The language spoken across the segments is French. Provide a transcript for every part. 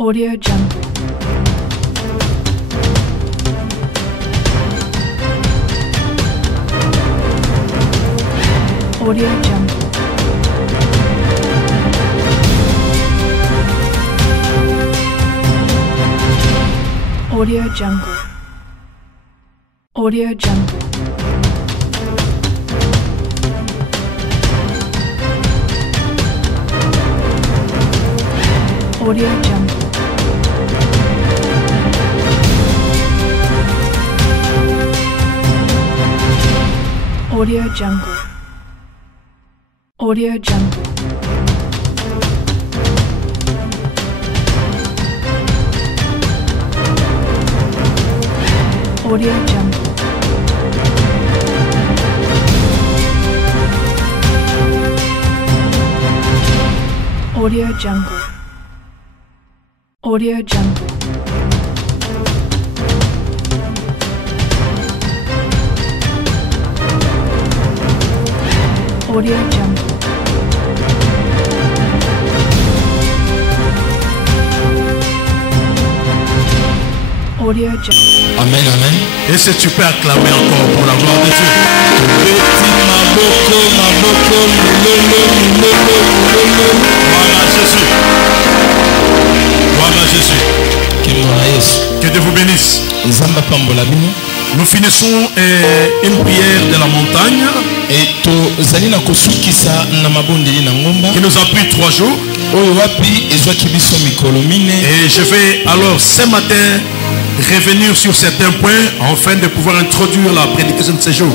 Audio Jungle. Audio Jungle. Audio Jungle. Audio Jungle. Audio Jungle. Audio Jungle. Audio Jungle. Audio Jungle. Audio Jungle. Audio Jungle. Audio Jungle. Audio Jungle. Amen, amen. Et si tu peux acclamer encore pour la gloire de Dieu. Voilà Jésus. Voilà Jésus. Que Dieu vous bénisse. Nous finissons une prière de la montagne qui nous a pris 3 jours. Et je vais alors ce matin revenir sur certains points afin de pouvoir introduire la prédication de ce jour.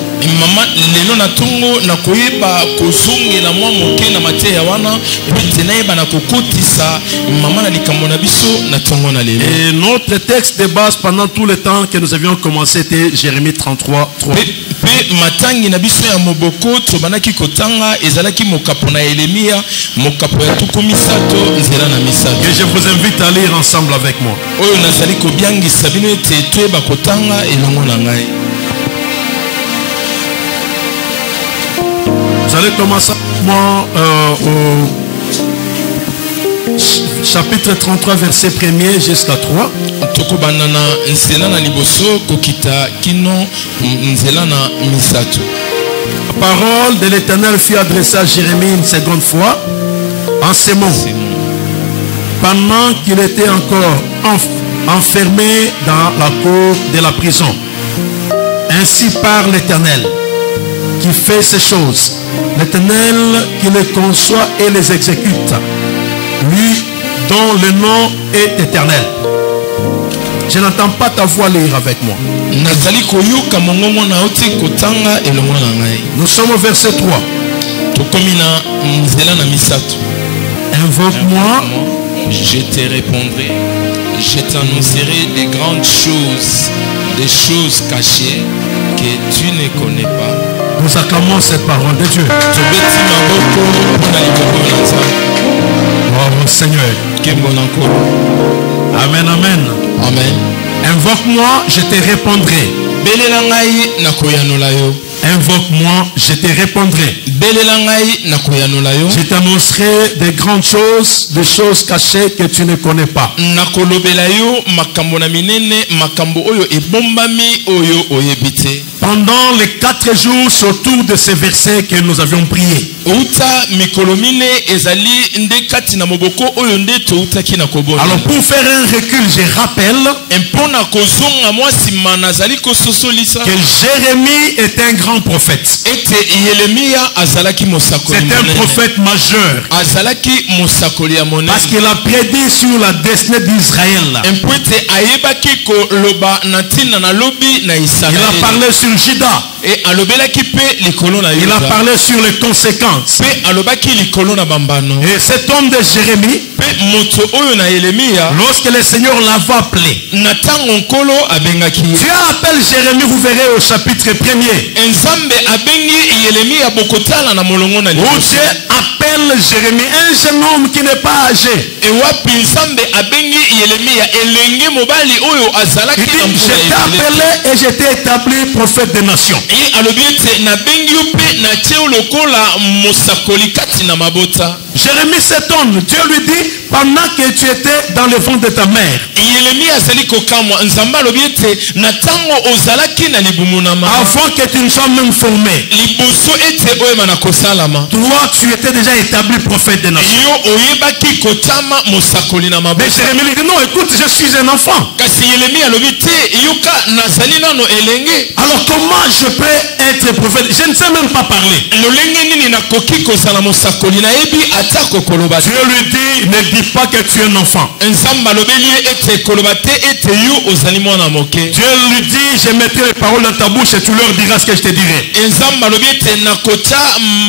Et notre texte de base pendant tout le temps que nous avions commencé était Jérémie 33, 3. Et je vous invite à lire ensemble avec moi. Vous allez commencer moi au chapitre 33 verset 1er jusqu'à 3. La parole de l'Éternel fut adressée à Jérémie une seconde fois en ces mots. Pendant qu'il était encore enfermé dans la cour de la prison. Ainsi parle l'Éternel qui fait ces choses, l'Éternel qui les conçoit et les exécute, lui dont le nom est éternel. Je n'entends pas ta voix lire avec moi. Nous sommes au verset 3. Invoque-moi, je te répondrai. Je t'annoncerai des grandes choses, des choses cachées que tu ne connais pas. Nous acclamons cette parole de Dieu. Oh Seigneur. Amen, amen. Amen. Invoque-moi, je te répondrai. Invoque-moi, je te répondrai. Je t'annoncerai des grandes choses, des choses cachées que tu ne connais pas. Pendant les 4 jours autour de ces versets que nous avions priés. Alors pour faire un recul, je rappelle que Jérémie est un grand prophète. C'est un prophète majeur. Parce qu'il a prédit sur la destinée d'Israël. Il a parlé sur Juda. Il a parlé sur les conséquences. Et cet homme de Jérémie, lorsque le Seigneur l'avait appelé, Dieu appelle Jérémie, vous verrez au chapitre 1er, où Dieu appelle Jérémie, un jeune homme qui n'est pas âgé. Et wapi nzambe abengi Yeremia elenge mobali oyo azalaki Il na dit, je t'ai mbula appelé et je t'ai établi prophète des nations. et alobi ete nabengi yo mpe natie yo lokola mosakoli kati na mabota. Jérémie s'étonne. Dieu lui dit, pendant que tu étais dans le ventre de ta mère, Yeremia azali kokamwa nzambe alobi ete na ntango ozalaki na libumu na mama avant que tu ne sois même formé, liboso ete oyeba na kosalama toi tu étais déjà établi prophète des nations. yo oyebaki kotama mosakoli na Mais mabota. Jérémie lui dit, non, écoute, je suis un enfant. Kasi Yeremia alobi te yoka nazali nano elenge Alors comment je peux être prophète? Je ne sais même pas parler. lolenge nini nakoki kozala mosakoli nayebi ata kokoloba te. Dieu lui dit, ne dis pas que tu es un enfant. nzambe alobeli ye ete koloba te ete yo ozali mwana moke. Dieu lui dit, je mettrai les paroles dans ta bouche et tu leur diras ce que je te dirai. nzambe alobi ete nakotya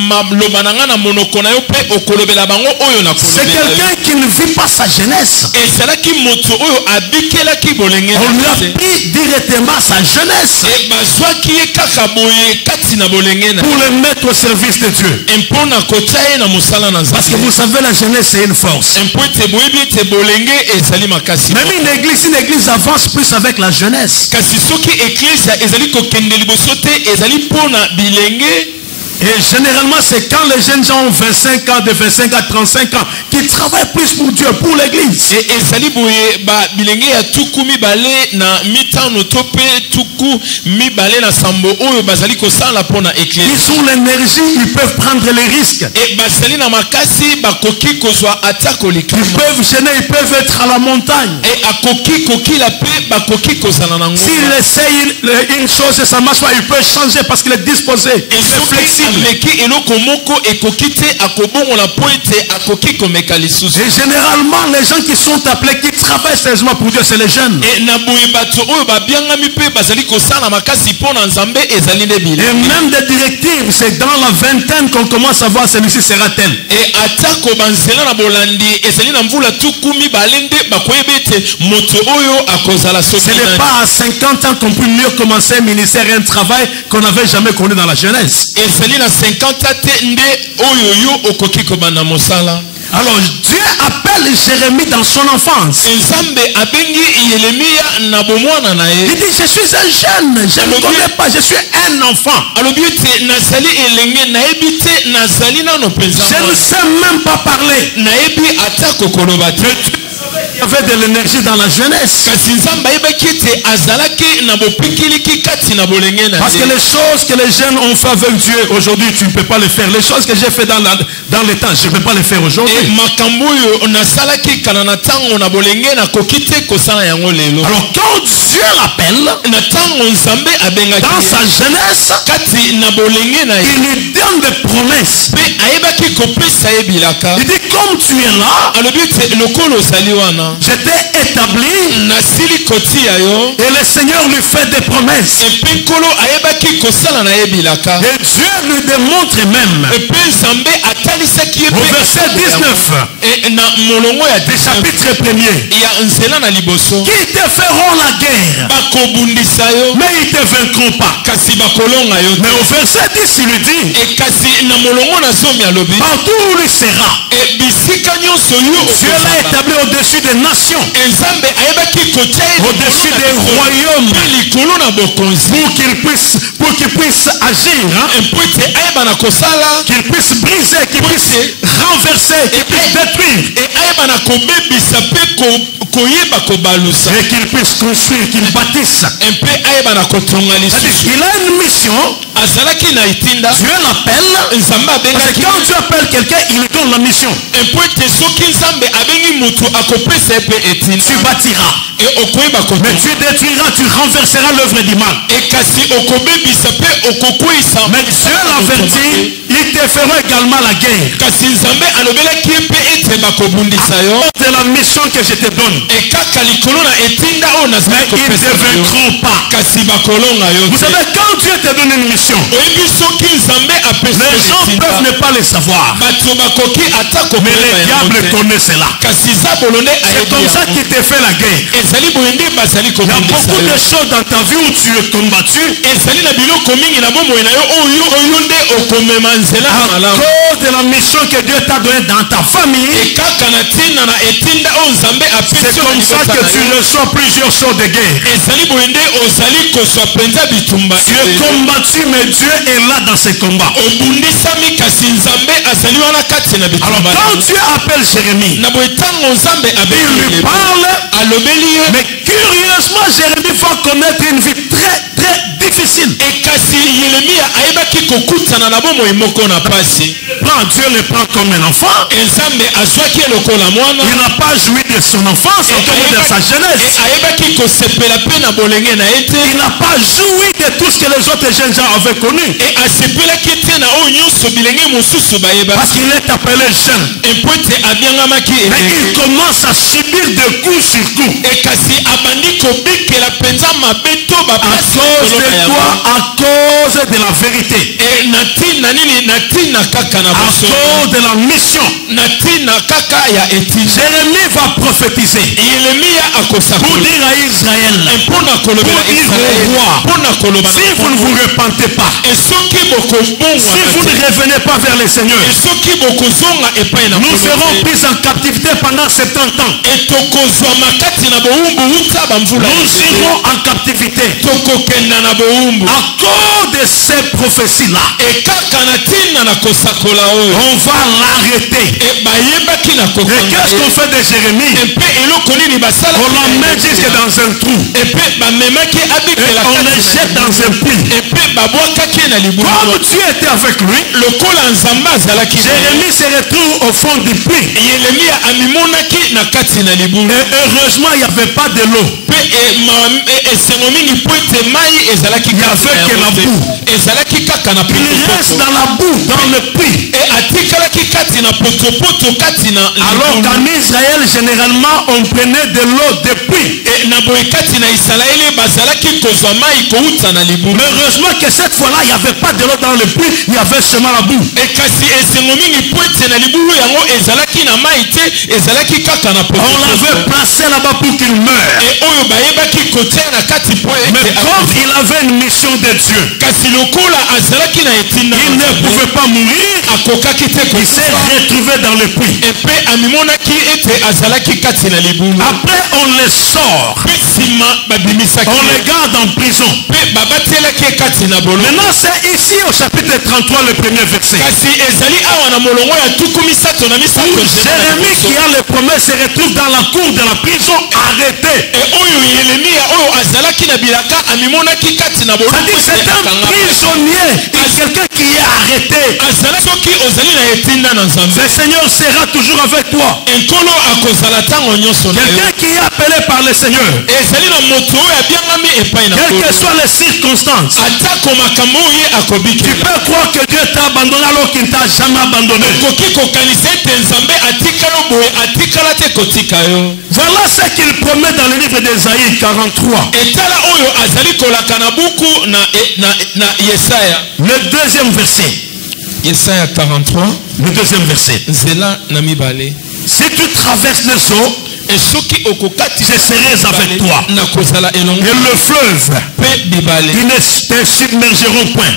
maloba na nga na monoko na yo mpe okolobela bango oyo C'est nakolobela yo. quelqu'un qui ne vit pas sa jeunesse. ezalaki moto oyo abikelaki bolenge On lui na a te. pris directement sa jeunesse E bazwaki ye kaka boye kati na bolenge na pour le mettre au service de Dieu. mpo na kotya ye na mosala na Parce que nzambe. vous savez, la jeunesse c'est une force. mpo ete boyebi ete bolenge ezali makasi. Même une église avance plus avec la jeunesse. kasi soki eklisia ezali kokende liboso te ezali mpo na bilenge. Et généralement, c'est quand les jeunes gens ont 25 ans, de 25 à 35 ans, qui travaillent plus pour Dieu, pour l'église. E ezali boye ba bilenge ya tuku mibale na mitano to mpe tuku mibale na sambo oyo bazali kosala mpo na eklesi. Ils ont l'énergie, ils peuvent prendre les risques. E bazali na makasi bakoki kozwa ata Ils kolikama. peuvent gêner, ils peuvent être à la montagne. E akoki kokila mpe bakoki kozala na S'il ngomba. essaye une chose et ça ne marche pas, il peut changer parce qu'il est disposé. Il E est soki flexible. ameki eloko moko ekoki te akobongola mpo ete akoki komeka lisusu. Et généralement, les gens qui sont appelés, qui travaillent sérieusement pour Dieu, c'est les jeunes. E na boye bato oyo babiangami mpe bazali kosala makasi mpo na nzambe ezali nde Et bilenge. même des directives, c'est dans la vingtaine qu'on commence à voir celui-ci sera tel. E atako banzela na bolandi ezali na mvula tuku mibale nde bakoyeba ete moto oyo akozala soki Ce n'est nani. pas à 50 ans qu'on peut mieux commencer un ministère et un travail qu'on n'avait jamais connu dans la jeunesse. ezali na 50 te nde oyo yo okoki kobanda mosala. Alors Dieu appelle Jérémie dans son enfance. nzambe abengi Yeremia na bomwana na Il ye. dit, je suis un jeune, je ne connais pas, je suis un enfant. alobi ete nazali elenge nayebi te nazali nano mpenza Je ne mwana. sais même pas parler. nayebi ata kokoloba te. Il y avait de l'énergie dans la jeunesse. kasi nzambe ayebaki ete azalaki na bopikiliki kati na bolenge na Parce que ye. les choses que les jeunes ont fait avec Dieu, aujourd'hui, tu ne peux pas les faire. Les choses que j'ai fait dans le temps, je ne peux pas les faire E aujourd'hui. makambo oyo nasalaki kala na ntango na bolenge nakoki te kosala yango lelo. Alors quand Dieu l'appelle, na ntango nzambe abengaki dans ye, sa jeunesse, kati na bolenge na ye il lui donne des promesses. mpe ayebaki kopesa ye bilaka. Il dit, comme tu es là, alobi ete lokolo ozali wana je t'ai établi, nasili kotia yo. et le Seigneur lui fait des promesses. epe nkolo ayebaki kosala na ye bilaka. Et Dieu lui démontre même, epe nzambe atalisaki ye au mpe verset 19 E, na molongo ya du chapitre 1er, ya nzela na liboso qui te feront la guerre, bakobundisa yo mais ils ne te vaincront pas. kasi bakolonga yo Mais te. au verset 10, il lui dit, E kasi na molongo na zomi alobi partout où il sera, e bisika nyonso yo Dieu l'a établi au-dessus des nations, nzambe ayebaki kotia ye au-dessus likolo na des likolo, royaumes, mpe likolo na bokonzi pour qu'il puisse agir, hein, mpo ete ayeba na kosala qu'il puisse briser, qu'il puisse renverser, qu'il puisse détruire, e ayeba na kobebisa mpe koyeba kobalusa et qu'il puisse construire, qu'il bâtisse. mpe ayeba na kotonga C'est-à-dire lisusu. qu'il a une mission, azalaki na etinda Dieu l'appelle, nzambe parce que abengaki quand Dieu appelle quelqu'un, il lui donne la mission. mpo ete soki nzambe abengi motu akopesa ye mpe etinda Tu bâtiras, e okoyeba mais kotonga tu détruiras, tu renverseras l'œuvre du mal. e kasi okobebisa mpe okokweyisa Mais Dieu l'avertit, il te fera également la guerre. kasi nzambe alobelaki ye mpe ete bakobundisa yo C'est la mission que je te donne. e kaka likolo na etinda oyo Mais nazali ils ne kopesa te yo vaincront pas. kasi bakolonga yo Vous te. savez, quand Dieu te donne une mission, oyebi soki nzambe apesa les gens peuvent ne pas le savoir. bato bakoki ata Mais kokoyeba le yango diable te. connaît cela. kasi zabolo nde C'est ayebi comme ça yango. qu'il te fait la guerre. ezali boye nde bazali Il y a kobundisa beaucoup de yo choses dans ta vie où tu es combattu. ezali na biloko mingi na bomoi na yo oyo nde okomema nzela à malamu. cause de la mission que Dieu t'a donnée dans ta famille. Ekaka na tina na etinda o nzambe apesi. C'est comme ça que tu reçois plusieurs sorts de guerre. Ezali boyende ozali kozwa penza bitumba. Tu es combattu, mais Dieu est là dans ces combats. Obundisami kasi nzambe azali wana kati na bitumba. Alors quand Dieu appelle Jérémie, Na boyetango nzambe il lui parle, alobeli ye. mais curieusement Jérémie va connaître une vie très difficile. Ekasi Yeremia ayebaki kokutana na bomoi moko na pasi. Dieu le prend comme un enfant. Nzambe azwaki lokola mwana. Il n'a pas joui de son enfance comme de sa jeunesse. Ayebaki kosepela pe na bolenge na ete. Il n'a pas joui de tout ce que les autres jeunes gens avaient connu. Et asepelaki te na oyo nyonso bilenge mosusu bayeba. Parce qu'il est appelé jeune. Empote abiangamaki mais il commence à subir de coup sur coup. Ekasi abandi kobikela penza mabeto ba à cause de quoi? À cause de la vérité. Et natina nini natina kaka na à cause de la mission. Natina kaka ya eti. Jérémie va prophétiser. Yeremia akosa pour dire à Israël. Pour dire au roi. Si vous ne vous repentez pas. Si vous ne revenez pas vers le Seigneur. Nous serons pris en captivité pendant 70 ans. Nous irons en captivité. À cause de ces prophéties-là. On va l'arrêter. Et qu'est-ce qu'on fait de Jérémie? On l'emmène jusque dans un trou. Et on le jette dans un puits. Comme Dieu était avec lui, Jérémie se retrouve au fond du puits. Et heureusement, il n'y avait pas de l'eau. Il n'y avait que la boue. Il reste dans la boue, dans le puits. Alors qu'en Israël, généralement, on prenait de l'eau de puits. Mais heureusement que cette fois-là, il n'y avait pas de l'eau dans le puits, il y avait seulement la boue. On l'avait placé là-bas pour qu'il meure. Mais comme il avait une mission de Dieu, il ne pouvait pas mourir. Il s'est retrouvé dans le puits. Après, on les sort. On les garde en prison. Maintenant, c'est ici au chapitre 33, le premier verset. Jérémie qui a les promesses se retrouve dans la cour de la prison arrêté. C'est un prisonnier, quelqu'un qui est arrêté. Le Seigneur sera toujours avec toi. Quelqu'un qui est appelé par le Seigneur. Quelles que soient les circonstances. Tu peux croire que Dieu t'a abandonné alors qu'il ne t'a jamais abandonné. Voilà ce qu'il promet dans le livre d'Ésaïe 43. Le deuxième verset. Yesaya 43. Le deuxième verset. Si tu traverses les eaux, je serai avec toi. Et le fleuve, ils ne te submergeront point.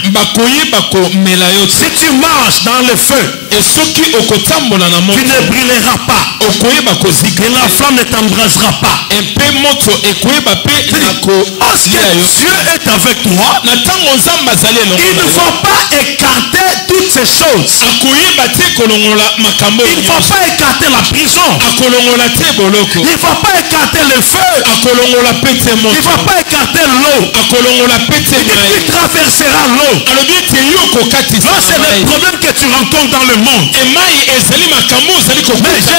Si tu marches dans le feu, tu ne brûleras pas. Et la flamme ne t'embrasera pas. Lorsque Dieu est avec toi, il ne faut pas écarter toutes ces choses. Il ne faut pas écarter la prison. Il ne faut pas écarter le feu. Il ne faut pas écarter l'eau. Tu traverseras l'eau. Là, c'est le problème que tu rencontres dans le monde. Mais je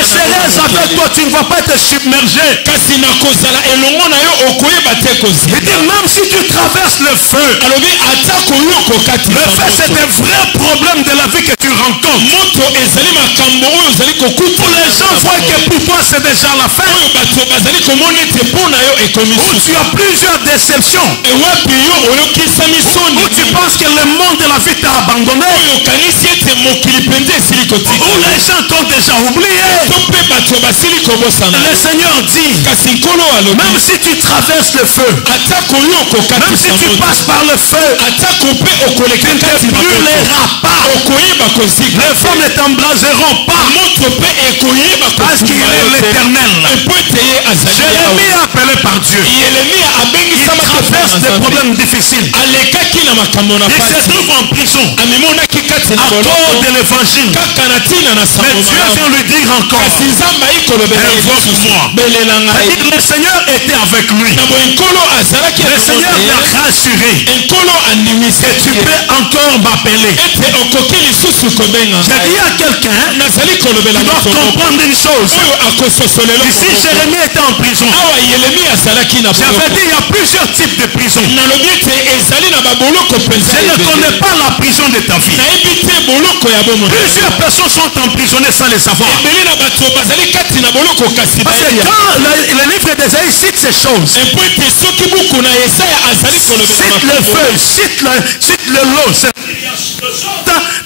serai avec toi. Tu ne vas pas être submergé. Il dit même si tu traverses le feu. Le feu, c'est un vrai problème de la vie que tu rencontres. Pour les gens voient que pour toi c'est déjà la fin. oyo bato bazali komona ete mpo na yo ekomi Où tu as plusieurs déceptions. ewapi yo oyokisami soni Où tu penses que le monde de la vie t'a abandonné. oyo okanisi ete mokili mpenza esili kotika Où les gens t'ont déjà oublié. to mpe bato basili kobosana Le Seigneur dit, kasi nkolo alobi même si tu traverses le feu, atako yo même okokatisa si tu moto passes par le feu, atako mpe okoleka tu ne kati te brûleras pas. okoyeba kozika Les femmes ne t'embraseront pas moto mpe ekoyeba parce qu'il est l'éternel. epo ete ye azali Jérémie est appelé par Dieu. yeremia Il abengisama traverse des problèmes difficiles. alekaki na makambo na Il se pasi trouve en prison amemonaki kati na à cause boloko de l'évangile. kaka na ntina na Mais sango Dieu malamu vient lui dire encore, kasi nzambe ayikolobela ye lisusu invoque-moi. belela ngai C'est-à-dire, le Seigneur était avec lui. na boye nkolo azalaki Le Seigneur l'a rassuré. nkolo andimisi Tu peux encore m'appeler. ete okoki lisusu kobenga J'ai ngai dit à quelqu'un, nazali kolobela tu dois moto moko comprendre une chose. oyo akososolela Ici, Jérémie était en prison. awa yeremi azalaki na J'avais boloko dit, il y a plusieurs types de prisons. nalobi ete ezali na baboloko mpenza Je ne ebele. connais pas la prison de ta vie. nayebi te boloko ya bomoi Plusieurs personnes sont emprisonnées sans le savoir. ebele na bato bazali kati na boloko kasi Parce que bayebi quand le livre d'Ésaïe cite ces choses, epo ete soki buku na yesaya azali kolobela cite le makambo feu, cite le lot, c'est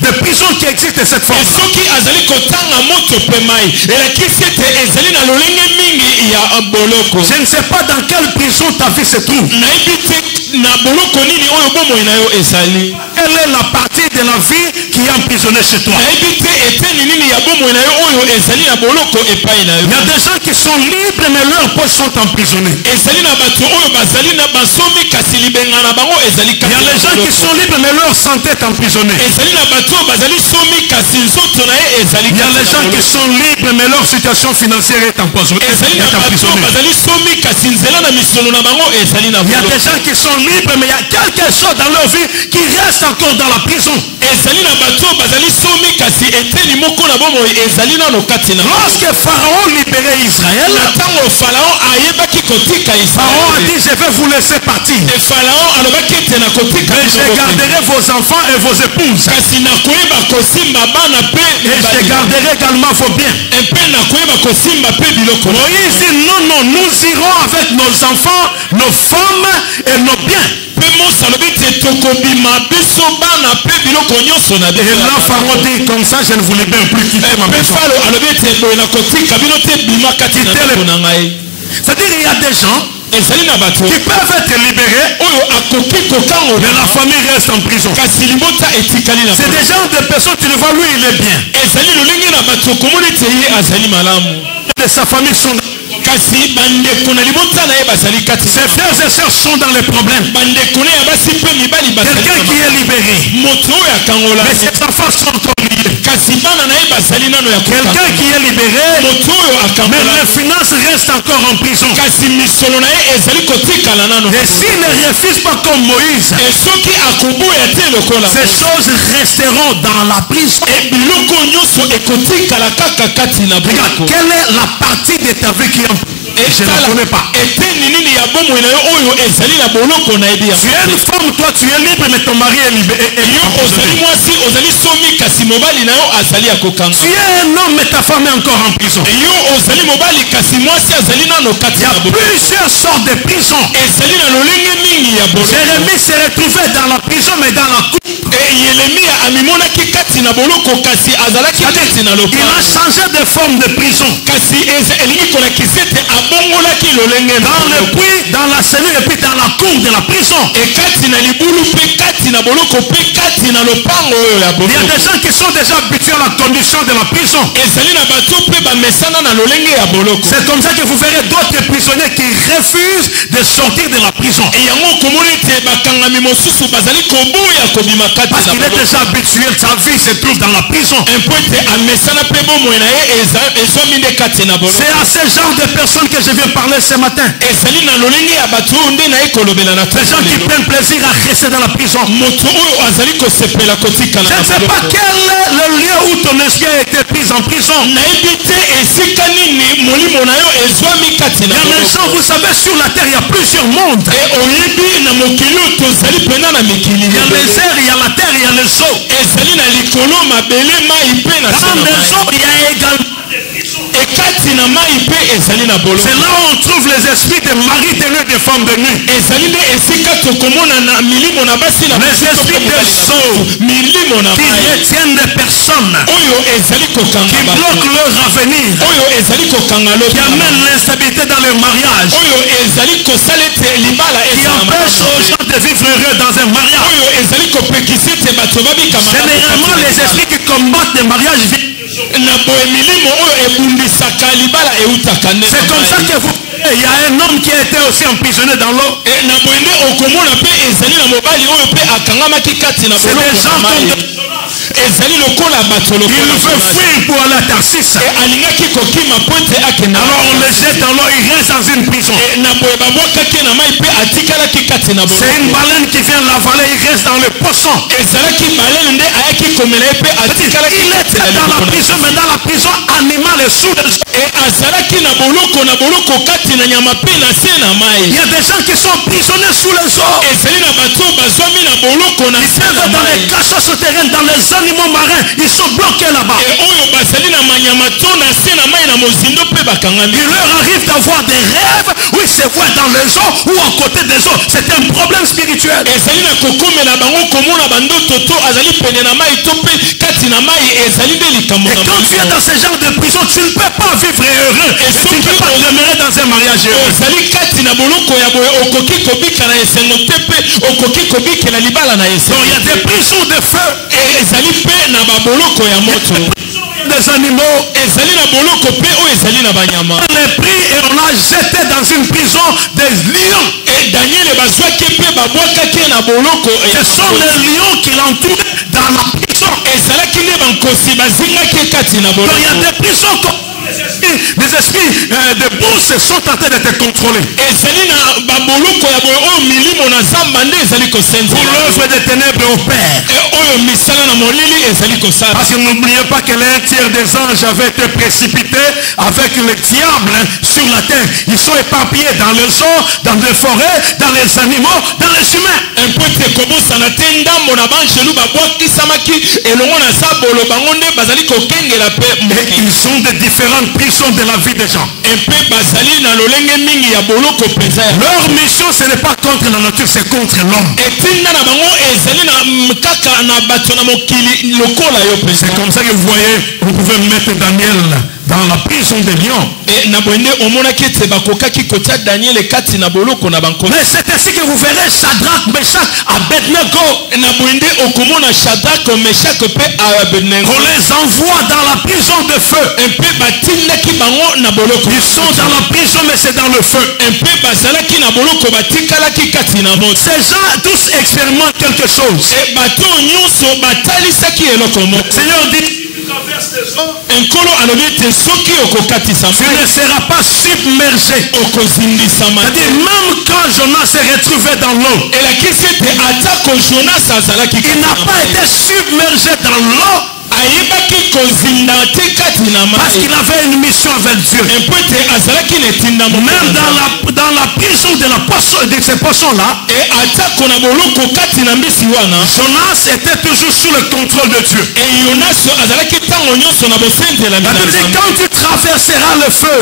de prison qui existe de cette forme. soki azali kotanga moto mpe mai elakisi ete ezali na lolenge mingi ya boloko Je ne sais pas dans quelle prison ta vie se trouve. nayebi te na boloko nini oyo bomoi na yo ezali Quelle est la partie de la vie qui est emprisonnée chez toi? nayebi te eteni nini ya bomoi na yo oyo ezali na boloko epai na yo Il y a des gens qui sont libres mais leurs poches sont emprisonnées. ezali na bato oyo bazali na basomi kasi libenga na bango ezali Il y a les gens qui sont libres mais leur santé est emprisonnée. ezali na bato oyo bazali somi kasi nzoto na ye ezali Il y a kati les na gens qui boloko. sont libres mais leur situation financière est empoisonnée. ezali na Est bato oyo emprisonnée. bazali somi kasi nzela na misolo na bango ezali na Il y a boloko. des gens qui sont libres mais il y a quelque chose dans leur vie qui reste encore dans la prison. ezali na bato oyo bazali somi kasi eteni moko na bomoi ezali nano kati na Lorsque Pharaon libérait Israël, na ntango faraon ayebaki kotika Pharaon a israele dit, je vais vous laisser partir. e faraon alobaki ete na kotika Mais je bino garderai vos enfants et vos épouses. kasi nakoyeba kosimba bana mpe Et je mibali. garderai également vos biens. mpe nakoyeba kosimba mpe biloko na Moïse dit, non, non, nous irons avec nos enfants, nos femmes et nos biens. mpe mose alobi te tokobima biso bana mpe biloko nyonso na Et biso là, Pharaon dit, comme ça, je ne voulais bien plus quitter ma mpe maison. falo alobi ete boye nakotika bino te bima kati na Quitter ndako na ngai C'est-à-dire, il y a des gens ezali na bato qui peuvent être libérés, oyo akoki kokango mais la famille reste en prison. kasi libota etikali na C'est des gens, des personnes, tu le vois, lui, il est bien. ezali lolenge na bato komona ete ye azali malamu Et sa famille sont... kasi bandeko na libota na ye bazali kati Ses frères et sœurs sont dans les problèmes. bandeko na ye ya basi mpe mibali bazali Quelqu'un na qui est libéré, moto oyo akangola mais ses enfants sont encore liés. kasi bana na ye bazali nano ya kokanga Quelqu'un qui est libéré, moto oyo mais akangola les finances restent encore en prison. kasi misolo na ye ezali kotikala nano Et s'il ne refuse pas comme Moïse, e soki akoboya te lokola ces choses resteront dans la prison. e biloko nyonso ekotikala kaka kati na Regarde, boloko quelle est la partie de ta vie qui est en prison? Je ne connais pas. eteni nini ya bomoi na yo oyo ezali na boloko nayebi Tu es une femme, toi tu es libre, mais ton mari est libéré. yo ozali mwasi ozali somi kasi mobali na yo azali ya kokanga Tu es un homme, mais ta femme est encore en prison. yo ozali mobali kasi mwasi azali nano kati Il y a na boloko plusieurs sortes de prisons. ezali na lolenge mingi ya boloko Jérémie s'est retrouvé dans la prison, mais dans la cour. yeremia amimonaki kati na boloko kasi azalaki kati na Il lopango a changé de forme de prison. kasi elingi kolakisa ete abongolaki lolenge na Dans le boloko. puits, dans la cellule et puis dans la cour de la prison. ekati na libulu mpe kati na boloko mpe kati na lopango oyo ya Il y a boloko des gens qui sont déjà habitués à la condition de la prison. ezali na bato mpe bamesana na lolenge ya boloko C'est comme ça que vous verrez d'autres prisonniers qui refusent de sortir de la prison. yango okomona ete bakangami mosusu bazali koboya kobima kati Parce na qu'il est boloko déjà habitué, sa vie se trouve dans la prison. mpo ete amesana mpe bomoi na ye ezwami nde kati na boloko C'est à ce genre de personnes que je viens parler ce matin. ezali na lolenge ya bato oyo nde naye kolobela na Les gens qui prennent plaisir à rester dans la prison. moto oyo azali kosepela kotikala Je na ne sais pas boloko quel est le lieu où ton esprit a été pris en prison. nayebi te esika nini molimo na yo ezwami kati Il na y a des boloko gens, vous savez, sur la terre, il y a plusieurs mondes. e oyebi na mokili oyo tozali mpena na mikili Il y a les airs, il y a la terre, il y a les eaux. ezali na likolo mabele mai mpe na se Dans na les mai. eaux, il y a également des prisons. ekati na mai pe ezali na boloko. C'est là où on trouve les esprits de mari tenus et de femmes de nuit. ezali nde esika tokomona na milimo na basi na Les esprits des sots milimo na qui mai retiennent des personnes, oyo ezali kokanga qui bato bloquent leur avenir, oyo ezali kokanga qui lobi amènent l'instabilité dans leur mariage, oyo ezali kosala ete libala qui empêchent aux gens de vivre heureux dans un mariage. oyo ezali kopekisa ete bato babikama Généralement, les esprits qui combattent les mariages vivent. na boye milimo oyo ebundisaka libala eutaka nde C'est comme ça que vous il y a un homme qui a été aussi emprisonné dans l'eau. na boye nde okomona mpe ezali na mobali oyo mpe akangamaki kati na C'est des boloko gens na mai comme ezali lokola bato il lokola veut fuir pour aller à Tarsis. alingaki kokima po ete akenda Alors on le jette dans l'eau, il reste dans une prison. na boye babwakaki na mai mpe atikalaki kati na C'est boloko une baleine qui vient l'avaler, il reste dans le poisson. ezalaki balene nde ayaki komela ye mpe atikalaki Il kati était na dans la likolo prison, mais dans la prison animale et sous le sol. azalaki na boloko kati na nyama mpe na se na mai Il y a des gens qui sont prisonniers sous les eaux. ezali na bato bazwami na boloko na se na Dans les mai cachots souterrains, dans les animaux marins, ils sont bloqués là-bas. oyo bazali na manyama to na se na mai na mozindo mpe bakangami Il leur arrive d'avoir des rêves où ils se voient dans les eaux ou à côté des eaux. C'est un problème spirituel. ezali na kokomela bango komona bandoto to azali pene na mai to mpe kati na mai ezali nde likambo Et na quand tu es dans ce genre de prison, tu ne peux pas vivre heureux. Et tu ne peux pas demeurer dans un mariage heureux. ozali kati na boloko ya boye okoki kobika na esengo te mpe okoki kobikela libala na Donc esengo il y a des prisons de feu, ezali mpe na baboloko ya moto des animaux. ezali na boloko mpe oyo ezali na banyama On les pris et on l'a jeté dans une prison des lions. daniel bazwaki mpe babwakaki na boloko Ce sont les lions qui l'entourent dans la prison. ezalaki nde bankosi bazingaki kati na Donc il y boloko a des prisons comme les esprits de bourse sont en train de te contrôler. ezali na baboloko ya boye oyo milimo na zamba nde ezali Pour kosenzela l'œuvre des ténèbres opère. oyo misala na molili ezali kosala Parce que n'oubliez pas que l'un tiers des anges avaient été précipités avec le diable sur la terre. Ils sont éparpillés dans les eaux, dans les forêts, dans les animaux, dans les humains. mpo ete kobosana te ndambo na banjelu babwakisamaki elongo na zabolo bango nde bazali kokengela mpe Et moki ils ont des différentes prisons de la vie des gens. mpe bazali na lolenge mingi ya boloko mpenza ya Leur mission, ce n'est pas contre la nature, c'est contre l'homme. etinda na bango ezali na kaka na bato na mokili lokola yo mpenza C'est comme ça que vous voyez, vous pouvez mettre Daniel dans la prison des lions. na boye nde omonaki ete bakokaki kotia daniele kati na boloko na bankosi Mais c'est ainsi que vous verrez Shadrach, Meshach, Abednego. na boye nde okomona shadrake meshak mpe abednego On les envoie dans la prison de feu. mpe batindaki bango na boloko Ils sont dans la prison, mais c'est dans le feu. mpe bazalaki na boloko batikalaki kati na moto Ces gens tous expérimentent quelque chose. bato nyonso batalisaki eloko moko Seigneur dit, nkolo alobi ete soki okokatisa tu ne seras pas submergé. okozindisama te C'est-à-dire, même quand Jonas s'est retrouvé dans l'eau, elakisi ete atako jonas azalaki il n'a pas été submergé dans l'eau ayebaki kozinda te kati na parce mai qu'il avait une mission avec Dieu. mpo ete azalaki na etinda Même dans la prison de ces poissons-là, atako na boloko kati na mbisi wana Jonas était toujours sous le contrôle de Dieu. yonaso azalaki ntango nyonso na bosenzelami La na Bible dit, Nzambe. quand tu traverseras le feu,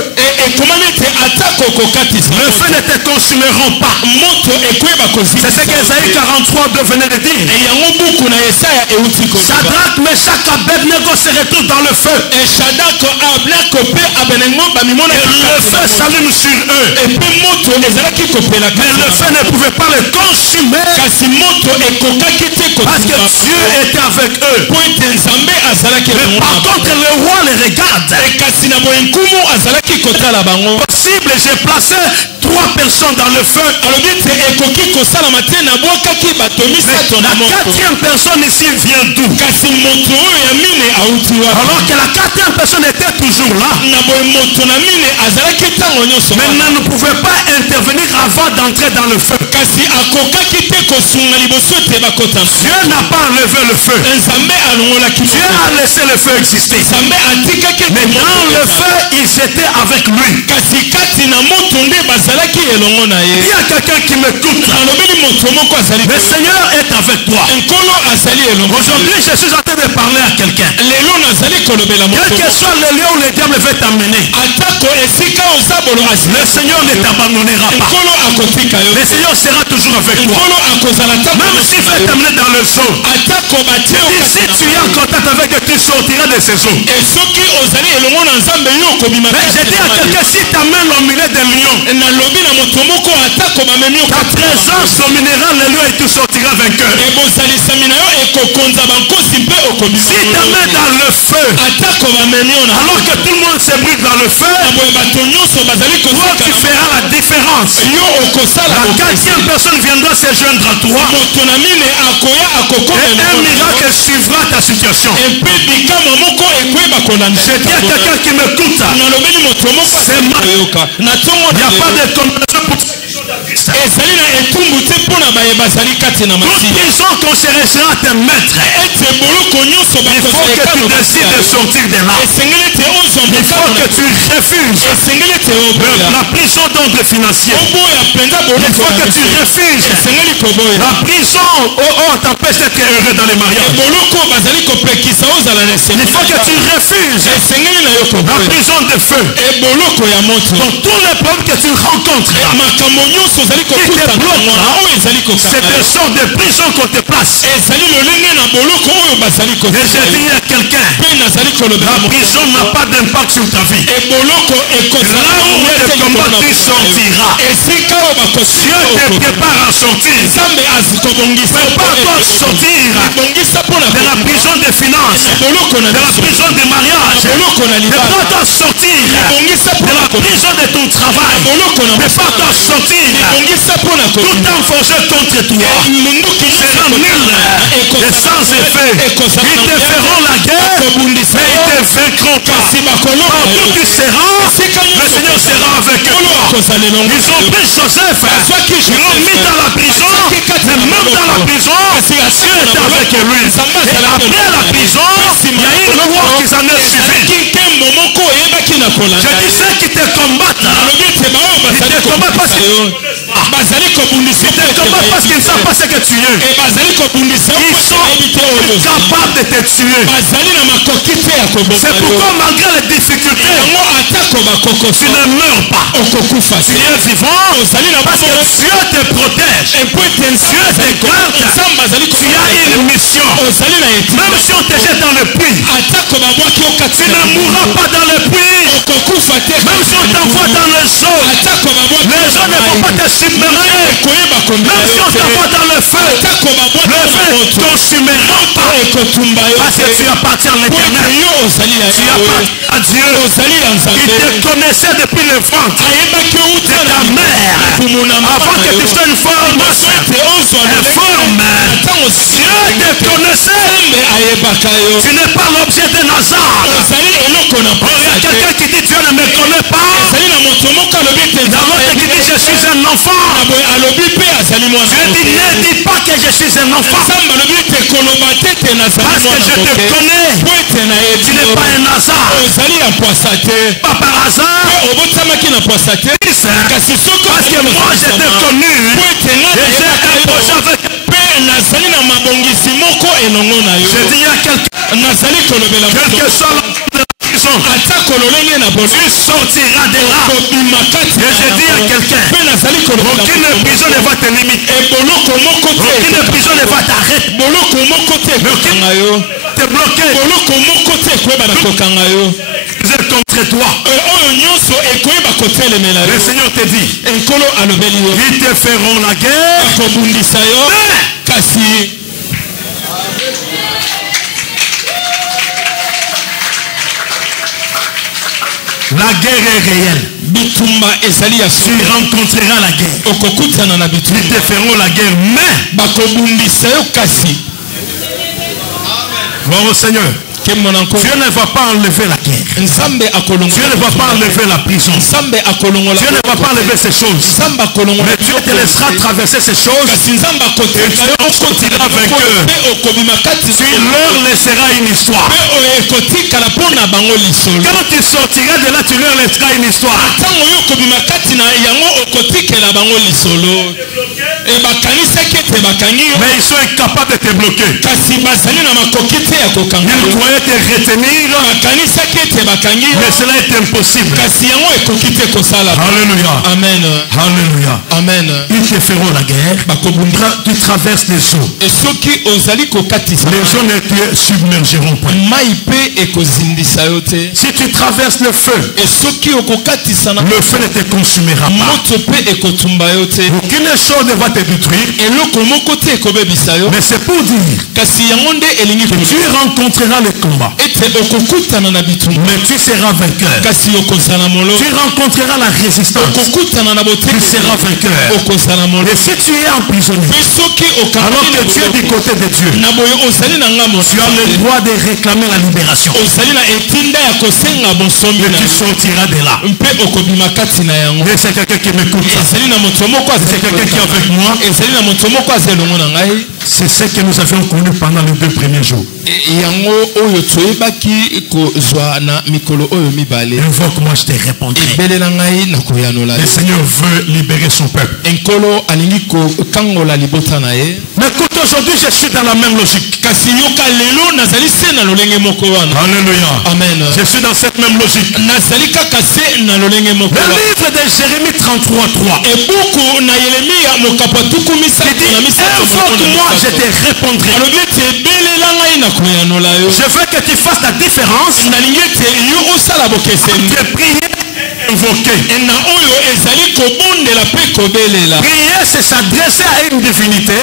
ekomami ete atako okokatisa le feu ne te consumeront pas. moto ekoyeba C'est ce qu'Esaïe 43 venait de dire. yango buku na yesaya euti koloba Shadrach, Meshach, Abednego se retrouvent dans le feu. shadako ablako mpe abenengo bamimona Et le feu s'allume sur eux. epe moto ezalaki kopela Mais le feu ne pouvait pas les consumer kasi moto ekokaki te parce que Dieu était avec eux. po ete nzambe azalaki Mais par contre, le roi les regarde. kasi na boye nkumu azalaki kotala bango Possible, j'ai placé 3 personnes dans le feu. alobi ete ekoki kosalama te nabwakaki bato misato na La moto 4e personne ici vient d'où? kasi moto oyo ya mine auti wapi Alors que la 4e personne était toujours là. na boye moto na mine azalaki ntango nyonso Maintenant, ne pouvait pas intervenir avant d'entrer dans le feu. kasi akokaki te kosunga liboso te bakota. Dieu n'a pas enlevé le feu. Nzambe alongolaki Dieu a laissé le feu exister. Nzambe atikaki Mais dans le feu, ils étaient avec lui. kasi kati na moto nde bazalaki elongo na ye. Il y a quelqu'un qui m'écoute. alobeli moto moko azali Le Seigneur est avec toi. nkolo azali elongo. Aujourd'hui, je suis en train de parler à quelqu'un. lelo nazali kolobela moto Quel que soit le lieu où le diable veut t'amener, atako esika ozabolo asili le Seigneur ne t'abandonnera pas. nkolo akotika yo. Le Seigneur sera toujours avec toi. nkolo akozala ta Même s'il veut t'amener dans le zoo, atako batie si tu es en contact avec Dieu, tu sortiras de ces eaux. et soki ozali elongo na nzambe yo okobima. Mais je dis à quelqu'un, si t'amènes au milieu des lions, nalobi na moto moko atako bamemi yo ta présence dominera les lions et tu sortiras vainqueur. ebozalisami na yo ekokonza bankosi mpe okobima. Si t'amènes dans le feu, atako bamemi yo na alors que tout le monde se brûle dans le feu, boye bato nyonso bazali toi kosika tu feras la différence. yo okosala La quatrième personne viendra se joindre à toi moto na mine akoya et akokoma un miracle suivra ta situation. epe bikama moko ekoyeba kolanda. Je dis à quelqu'un qui m'écoute, nalobeli moto moko c'est mal. ayoka na ntongo Il n'y a na pas lelo. de condamnation pour ezali na etumbu te mpo na baye bazali kati na toute masiya prison considérera tes maîtres. ete boloko nyonso Il faut que tu décides de sortir de là. esengeli te ozwa Il faut que tu refuses esengeli te oboya la prison d'ordre financier. oboya mpenza Il boloko faut que na tu masiya. refuses esengeli koboya la prison t'empêche d'être heureux dans les mariages. boloko bazali kopekisa ozala na Il faut que tu refuses esengeli na yo la koboya prison de feu. eboloko ya moto Dans tous les problèmes que tu rencontres, makambo nyonso ozali kokutana bloque, oyo ezali c'est kokanga des sortes de prisons qu'on te place. ezali lolenge na boloko oyo bazali Et je dis à quelqu'un, mpe nazali kolobela la prison n'a pas d'impact sur ta vie. eboloko Là où le combat tu sortiras. esika oyo Dieu te prépare à sortir. nzambe azikobongisa Prépare-toi à sortir bongisa mpona de la prison des finances, boloko na de la prison des mariages. boloko na libala Prépare-toi à sortir bongisa de mpona la prison de ton travail. boloko na Prépare-toi à sortir bongisa mpona tout en force contre toi. munduki Sera nul et sans effet. Ils te feront la guerre, kobundisa mais ils te vaincront pas. kasi bakolonga Partout tu seras, le Seigneur sera avec toi. Ils ont pris Joseph, ils l'ont mis dans la prison, mais même dans la prison, Dieu était avec lui. Et après la prison, il y a une loi qui s'en est suivie. Je dis ceux qui te combattent, ils te combattent parce qu'ils ne savent pas ce que tu es. Ils sont capables de te tuer. C'est pourquoi malgré les difficultés, tu ne meurs pas. Tu es vivant parce que Dieu te protège. Dieu te garde. Tu as une mission. Même si on te jette dans le puits, tu ne mourras pas dans le puits. Même si on t'envoie dans le zoo, les gens ne vont pas te submerger. Même si on t'envoie dans le feu ne consumera pas. Parce que tu appartiens à l'Éternel. Tu appartiens à Dieu. Il te connaissait depuis le ventre de ta mère. Avant que tu sois une forme, Dieu te connaissait. Tu n'es pas l'objet d'un hasard. Il y a quelqu'un qui dit Dieu ne me connaît pas. Il y a l'autre qui dit je suis un enfant. Dieu dit ne dis pas que je suis un enfant. Parce que je te connais. Tu n'es pas un hasard. Pas par hasard. Parce que moi je t'ai connu. Et j'ai imposé avec. Je dis à quelqu'un. Quel que soit la prison, tu sortiras de là. Et je dis à quelqu'un. Aucune prison ne va te limiter. Aucune prison ne va t'arrêter. T'es bloqué. Vous êtes contre toi. Le Seigneur te dit. Ils te feront la guerre. La guerre est réelle. Tu rencontreras la guerre. Ils te feront la guerre. Mais, voir au Seigneur. Dieu ne va pas enlever la guerre. Dieu ne va pas enlever la prison. Dieu ne va pas enlever ces choses. Mais Dieu te laissera traverser ces choses. Et tu sortiras vainqueur. Tu leur laisseras une histoire. Quand tu sortiras de là, tu leur laisseras une histoire. Mais ils sont incapables de te bloquer. Ils croyaient te retenir. Mais cela est impossible. Alléluia. Amen. Alléluia. Amen. Ils te feront la guerre. Tu traverses les eaux. Les eaux ne te submergeront pas. Si tu traverses le feu, le feu ne te consumera pas. Aucune chose ne va te détruire. Mais c'est pour dire que tu rencontreras le combat. Mais tu seras vainqueur. Tu rencontreras la résistance. Tu seras vainqueur. Et si tu es emprisonné, alors que tu es du côté de Dieu, tu as le droit de réclamer la libération. Et tu sortiras de là. Et c'est quelqu'un qui m'écoute. C'est quelqu'un qui est avec moi. C'est ce que nous avions connu pendant les 2 premiers jours. Invoque-moi, je te répondrai. Le Seigneur veut libérer son peuple. Mais écoute, aujourd'hui je suis dans la même logique. Alléluia. Amen. Je suis dans cette même logique. Le livre de Jérémie 33:3. Il dit, invoque-moi, je te répondrai. Je veux que tu fasses la différence entre prier et invoquer. Prier, c'est s'adresser à une divinité.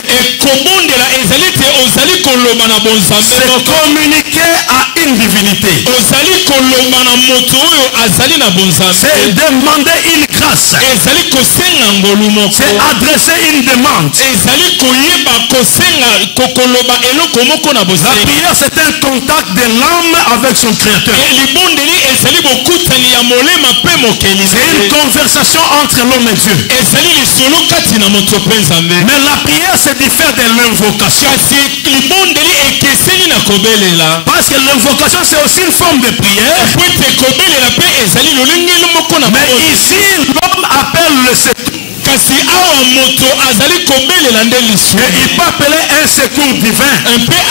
C'est communiquer à une divinité. C'est demander une grâce. C'est adresser une demande. La prière, c'est un contact de l'âme avec son créateur. C'est une conversation entre l'homme et Dieu. Mais la prière, c'est diffère de l'invocation. Parce que l'invocation, c'est aussi une forme de prière. Mais ici, l'homme appelle le secours. Et il peut appeler un secours divin. Il peut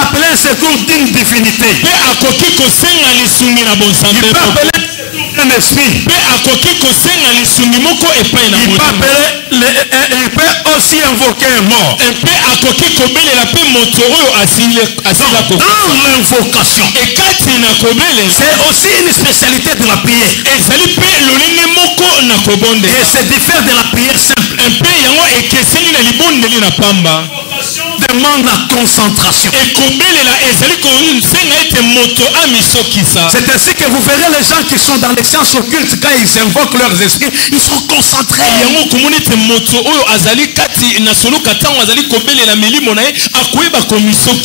appeler un secours d'une divinité. Il peut appeler un esprit. Il peut aussi invoquer un mort. Dans l'invocation, c'est aussi une spécialité de la prière. Et c'est différent de la prière simple. Demande la concentration. C'est ainsi que vous verrez les gens qui sont dans les sciences occultes, quand ils invoquent leurs esprits, ils sont concentrés.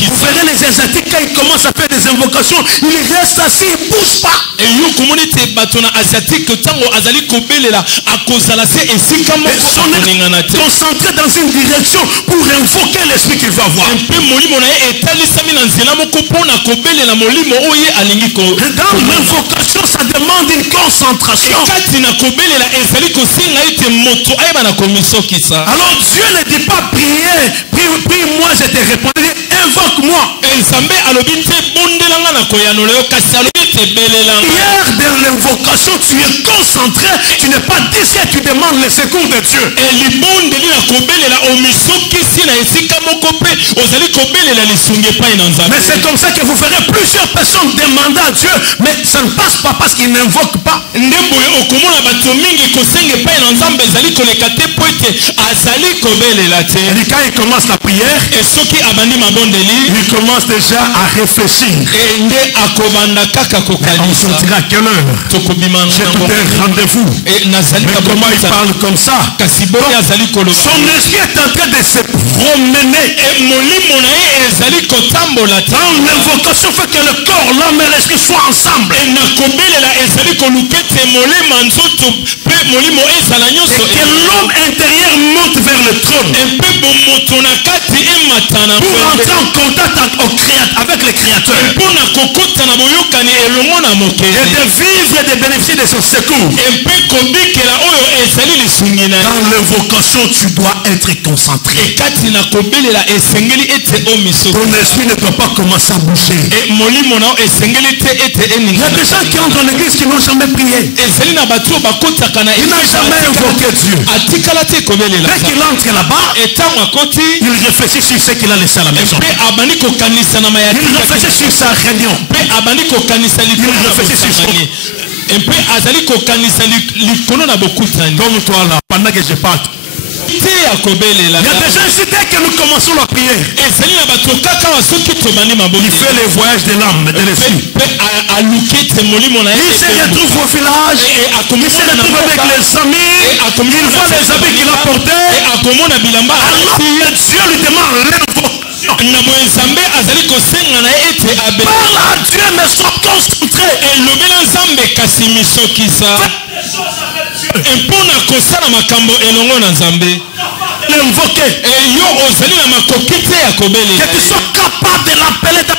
Vous verrez les asiatiques, quand ils commencent à faire des invocations, ils restent assis, ils ne bougent pas. Ils sont concentrés dans une direction pour invoquer l'esprit qu'il va voir. Dans l'invocation, ça demande une concentration. Alors Dieu ne dit pas prier, prie-moi, je te répondrai. Invoque-moi. Hier de l'invocation, tu es concentré, tu n'es pas discret, tu demandes le secours de Dieu. Mais c'est comme ça que vous verrez plusieurs personnes demander à Dieu, mais ça ne passe pas parce qu'ils n'invoquent pas. bato mingi kosenga epai na nzambe ezali koleka te po ete azali kobelela te. Et quand il commence la prière, e soki abandi mabondeli il commence déjà à réfléchir. nde akobanda kaka On kokanisa sortira à quelle heure? tokobima J'ai tout un rendez-vous. nazali Mais comment il parle comme ça? kasi boni azali koloba Son esprit est en train de se promener. molimo na ye ezali kotambola te. Dans l'invocation fait que le corps, l'âme et l'esprit soient ensemble. na kobelela ezali koluka ete molema nzoto mpe molimo ezala Et nyonso que l'homme intérieur monte vers le trône mpe bomoto na kati emata na pour entrer en contact avec le Créateur mpo na kokota na boyokani elongo na et mokili de vivre et de bénéficier de son secours. mpe kobikela oyo ezali lisungi na Dans l'invocation, tu dois être concentré. kati na kobelela esengeli ete omiso Ton esprit ne doit pas commencer à bouger. molimo na yo esengeli te ete Il y a des gens qui entrent en église qui n'ont jamais prié. ezali na bato oyo bakotaka na Il n'a jamais invoqué Dieu. atikala te kobelela Dès qu'il entre là-bas, etango akoti il réfléchit sur ce qu'il a laissé à la maison. mpe abandi kokanisa na Il mayaki réfléchit sur sa réunion. mpe abandi kokanisa likolo na bosangani mpe azali kokanisa likolo na bokutani Comme toi là, pendant que je parle. te ya kobelela Il y a des gens ici, dès que nous commençons la prière, ezali na bato kaka wa soki tobandi il mabongi fait le voyage de l'âme, de l'esprit. mpe aluki ete molimo na ye Il se retrouve au village, il se retrouve avec les amis, il voit les habits qu'il a portés. akomona bilamba Alors alati Dieu lui demande l'invocation. na boye nzambe azali kosenga na ye ete abe Parle à Dieu, mais sois concentré. elobela nzambe kasi misokisa mpo na kosala makambo elongo na nzambe L'invoquer. yo ozali na makoki te ya Que kobelela tu sois capable de l'appeler dans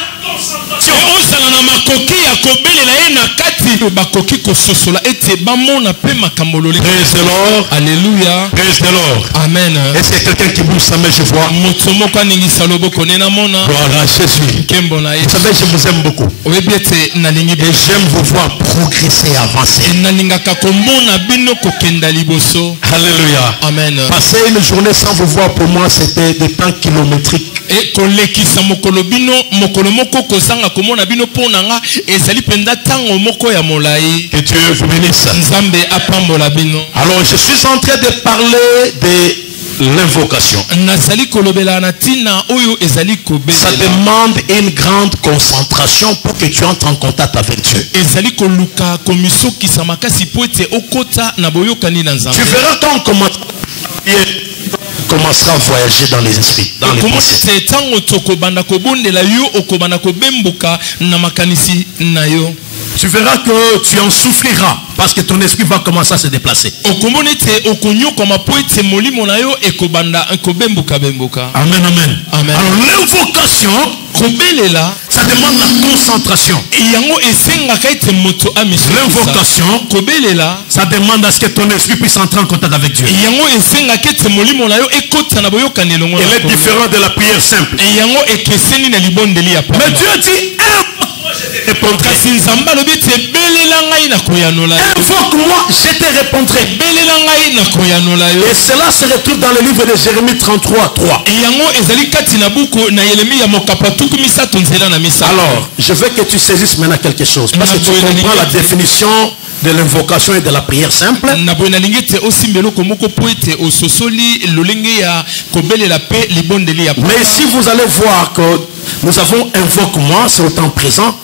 ozala na makoki ya kobelela ye na kati bakoki kososola ete bamona mpe makambo loleka. Praise the Lord. Alléluia. Praise the Lord. Amen. Est-ce qu'il y a quelqu'un qui bouge sa main, je vois? moto moko aningisa loboko ne namona Gloire à Jésus. nkembo na ye Vous savez, je vous aime beaucoup. oyebi ete nalingi Et j'aime vous voir progresser, avancer. nalingaka komona bino kokenda liboso. Alléluia. Amen. Passer une journée sans vous voir, pour moi, c'était des temps kilométriques. e kolekisa mokolo bino mokolo moko kozanga komona bino mpo na nga ezali mpenza ntango moko ya molai. Que Dieu vous bénisse. nzambe apambola bino. Alors, je suis en train de parler de l'invocation. nazali kolobela na ntina oyo ezali Ça kobelela demande une grande concentration pour que tu entres en contact avec Dieu. ezali koluka komisokisa makasi po ete okota na boyokani na Tu nzambe. verras quand on commencera à voyager dans les esprits, dans les okomona pensées. ete ntango tokobanda kobondela yo okobanda kobembuka na makanisi na yo. Tu verras que tu en souffriras parce que ton esprit va commencer à se déplacer. okomona ete okonyokama po ete molimo na yo ekobanda kobembuka. Amen, amen. Amen. Alors l'invocation, kobelela ça demande la concentration. yango esengaka ete moto amisokisa. L'invocation, kobelela ça demande à ce que ton esprit puisse entrer en contact avec Dieu. yango esengaka ete molimo na yo ekota na boyokani elongo na Elle est Kongo. différente de la prière simple. yango ekeseni na libondeli ya Mais pamba. Dieu dit, répondrai. kasi nzambe alobi ete belela ngai na koyanola yo. Invoque-moi, je te répondrai. belela ngai na koyanola yo. Et cela se retrouve dans le livre de Jérémie 33, 3. yango ezali kati na buku na Yeremia mokapa tuku misato nzela na misato. Alors, je veux que tu saisisses maintenant quelque chose. Parce que tu comprends la définition de l'invocation et de la prière simple. na boye nalingi ete osimba eloko moko po ete ososoli lolenge ya kobelela mpe libondeli ya pamba. Mais si vous allez voir que nous avons invoque-moi, c'est au temps présent.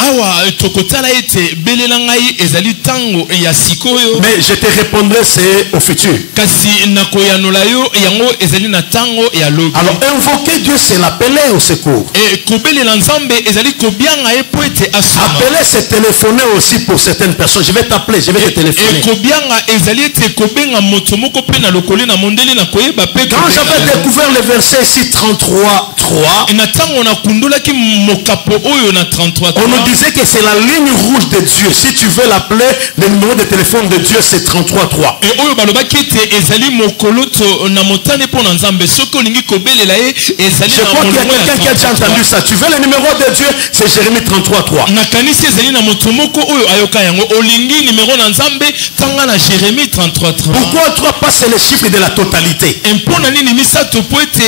awa tokotala ete belela ngai ezali ntango ya sikoyo. Mais je te répondrai, c'est au futur. kasi na koyanola yo yango ezali na ntango ya lobi. Alors, invoquer Dieu, c'est l'appeler au secours. e kobelela nzambe ezali kobianga ye po ete asuma. Appeler, c'est téléphoner aussi pour certaines personnes. Je vais t'appeler, je vais te téléphoner. kobianga ezali ete kobenga moto moko mpe na lokoli na mondeli na koyeba mpe Quand j'avais découvert le verset ici 33, 3, na ntango nakundolaki mokapo oyo na 33 on nous disait que c'est la ligne rouge de Dieu. Si tu veux l'appeler, le numéro de téléphone de Dieu, c'est 33, 3. e oyo balobaki ete ezali mokoloto na motane mpo na nzambe soki olingi kobelela ye ezali Je na crois qu'il y a molongo ya quelqu'un qui a déjà 33. entendu ça. Tu veux le numéro de Dieu, c'est Jérémie 33, 3. nakanisi ezali na moto moko oyo ayoka yango olingi nimero na nzambe tanga na Jérémie 33 Pourquoi 3 pas c'est le chiffre de la totalité? mpo na nini misato po ete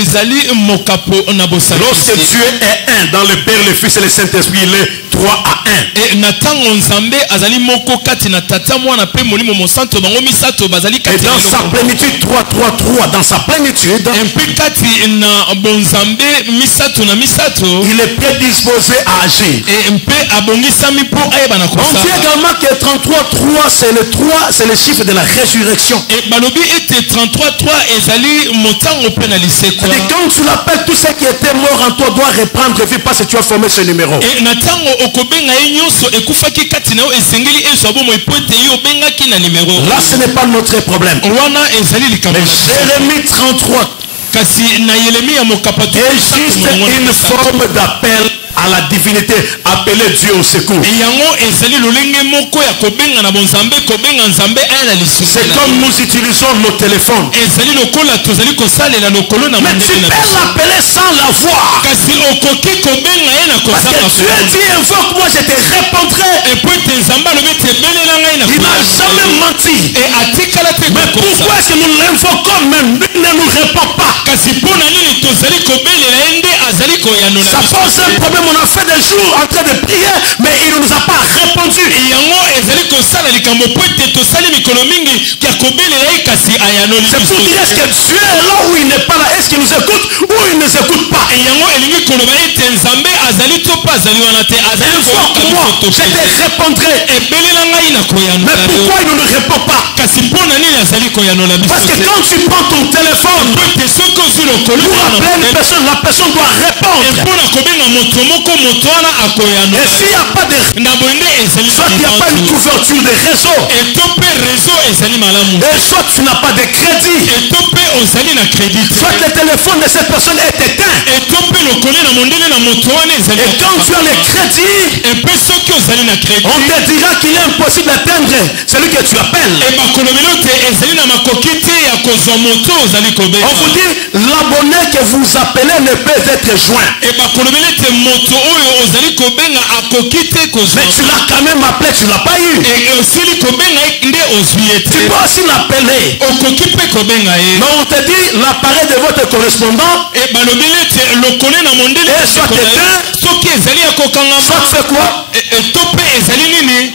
ezali mokapo na Lorsque bosakisi. Dieu est un dans le Père, le Fils et le Saint-Esprit, il 3 à 1. Et natango nzambe azali moko kati na tata mwana pe molimo mosanto bango misato bazali Et kati dans sa plénitude, 3, 3, 3, dans sa plénitude, mpe kati na bonzambe misato na misato il est prédisposé à agir. et mpe abongisami po ayeba na On dit kosala. également que 33, 3, c'est le chiffre de la résurrection. Et balobi ete 33 ezali motango pe na lisekwa. Et quand tu l'appelles, tout ce qui était mort en toi doit reprendre vie parce que tu as formé ce numéro. Et na tango okobenga ye nyonso ekufaki kati na yo esengeli ezwa bomo po ete ye obengaki na numero. Là, ce n'est pas notre problème. wana ezali likambo. Mais Jérémie 33 kasi na Yeremia mokapato est juste une forme d'appel à la divinité, appeler Dieu au secours. yango ezali lolenge moko ya kobenga na bonzambe kobenga nzambe aya na lisusu. C'est comme nous utilisons nos téléphones. ezali lokola tozali kosalela lokolo na Mais tu mondele na peux biso. l'appeler sans la voir. kasi okoki kobenga ye na Parce que Dieu kozanga dit, invoque-moi, je te répondrai. epo ete nzambe alobi ete ebelela ngai na Il n'a jamais menti. e atikala te Mais kokosa. pourquoi est-ce que nous l'invoquons même? Lui ne nous répond pas. kasi mpo na nini tozali kobelela ye nde azali koyanola Ça biso pose un problème. On a fait des jours en train de prier, mais il ne nous a pas répondu. yango ezali kosala likambo po ete tosali mikolo mingi ya kobelela ye kasi ayanoli C'est pour dire, est-ce que Dieu est là ou il n'est pas là? Est-ce qu'il nous écoute ou il ne nous écoute pas? yango elingi koloba ete nzambe azali to mpe azali wana te azali Invoque-moi, je te répondrai. ebelela ngai na Mais koyanola yo pourquoi il ne nous répond pas? kasi mpo na nini azali koyanola biso Parce que te quand tu prends ton téléphone po ete soki ozwi lokolo pour appeler une personne, la personne doit répondre. mpo na kobenga moto moko moto wana Et akoyanola s'il n'y a pas de... na boyende ezali Soit il n'y a pas une couverture de réseau, eto mpe réseau ezali malamu et soit tu n'as pas de crédit, eto mpe ozali na crédit te. soit le téléphone de cette personne est éteint. eto mpe lokole na mondele na moto wana ezali Et quand tu as le crédit, epe soki ozali na crédit on te dira qu'il est impossible d'atteindre celui que tu appelles. e bakolobeli te ezali na makoki te ya kozwa moto ozali kobenga On vous dit, l'abonné que vous appelez ne peut être joint. e bakolobeli te moto oyo ozali kobenga akoki te kozwa Mais tu l'as quand même appelé, tu ne l'as pas eu. e osili kobenga ye nde ozwi ye Tu te peux aussi l'appeler. okoki mpe kobenga ye Mais on te dit, l'appareil de votre correspondant, e balobeli ete lokole na mondele Eh, soit ndeko na ye, éteint, soki ezali ya kokangama soit fait quoi? eto mpe ezali nini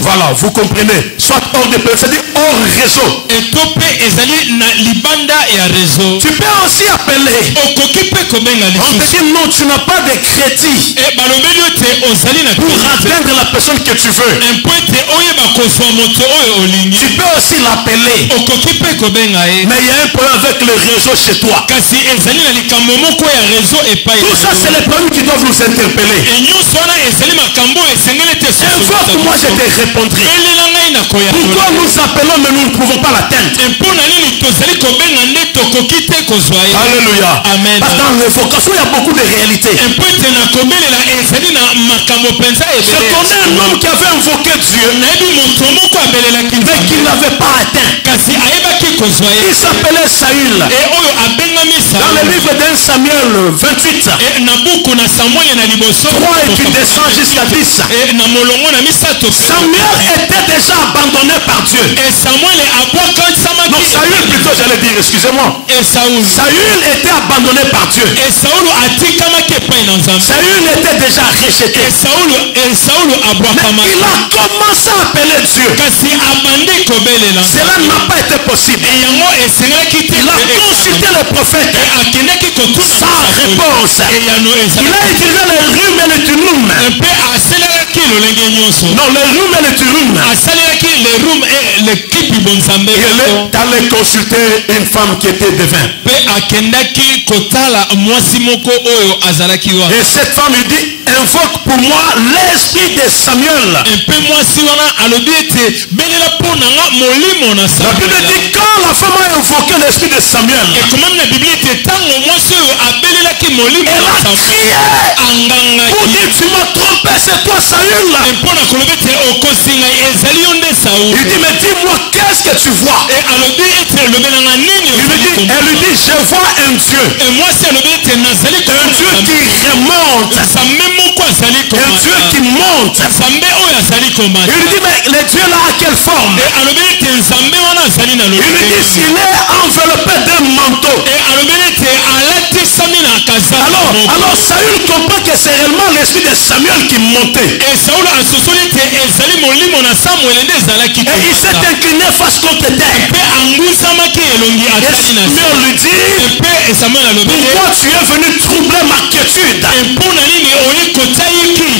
Voilà, vous comprenez. Soit hors de place, c'est-à-dire hors réseau. eto mpe ezali na libanda ya réseau Tu peux aussi appeler. okoki mpe kobenga On te lisusu dit non, tu n'as pas de crédit e balobeli ete ozali na pour crédit te. atteindre la personne que tu veux. mpo ete oyeba kozwa moto oyo olingi Tu peux aussi l'appeler. okoki mpe kobenga ye Mais il y a un problème avec le réseau chez toi. kasi ezali na likambo moko ya réseau epai Tout ça, c'est les problèmes qui doivent nous interpeller. enyonso wana ezali makambo oyo esengeli te Invoque-moi, je te répondrai. belela ngai na Pourquoi koyanola nous appelons mais nous ne pouvons pas l'atteindre? mpo na nini tozali kobenga nde tokoki te kozwa ye Alléluia. Amen. Parce que dans l'invocation, il y a beaucoup de réalités. mpo ete na kobelela ezali na makambo mpenza Je connais un homme qui avait invoqué Dieu, nayebi moto moko abelelaki mais qui nzambe ne l'avait pas atteint. kasi ayebaki kozwa ye Il s'appelait Saül. e oyo abengami Dans le Saül. livre d'un Samuel 28, E na buku na samuele na liboso 3 et tu descends jusqu'à 10. E na molongo na misato Samuel était déjà abandonné par Dieu. e samuele abwakansamaki Non, Saül plutôt, j'allais dire, excusez-moi. e saulu Saül était abandonné par Dieu. e saulu atikamaki epai na nzambe Saül était déjà rejeté. e saulu Mais abwakamaki il a commencé à appeler Dieu. kasi abandi kobelela Cela n'a pas été possible. e yango esengelaki te Il a consulté le prophète e akendaki kotuna sans réponse. e yano Il ezalaki a utilisé le rhume et le turum. mpe asalelaki lolenge nyonso Non, le rhume et le turum. asalelaki le rum e le kipi bonzambe Il est allé consulter une femme qui était devin. mpe akendaki kotala mwasi moko oyo azalaki wana Et cette femme lui dit, invoque pour moi l'esprit de Samuel. mpe mwasi wana alobi ete belela mpo na nga molimo na La Bible samuel dit, quand la femme a invoqué l'esprit de Samuel, ekomami na biblia ete ntango mwasi oyo abelelaki molimo elle na a samuel crié pour angangaki dire, tu m'as trompé, c'est toi Saül. mpo na koloba ete okosinga ezali yo nde saul Il dit, mais dis-moi, qu'est-ce que tu vois? e alobi ete lobelanga nini Elle lui dit, je vois un Dieu. e mwasi alobi ete nazali Un Dieu qui remonte. nzambe moko azali Un Dieu qui monte. nzambe oyo azali komata Il lui dit, mais le Dieu là, à quelle forme? e alobeli ete nzambe wana azali na Il lui dit, lolenge s'il est enveloppé d'un manteau. e alobeli ete alatisami na Et Alors Saül comprend que c'est réellement l'esprit de Samuel qui montait. Et Saul a sosoli te ezali molimo na Samuel nde ezalaki Et il s'est incliné face contre terre. pe anguzamaki elongi Et atali na Samuel lui dit, pe Samuel alobi pourquoi tu es venu troubler ma quiétude? mpona nini oyi kotaiki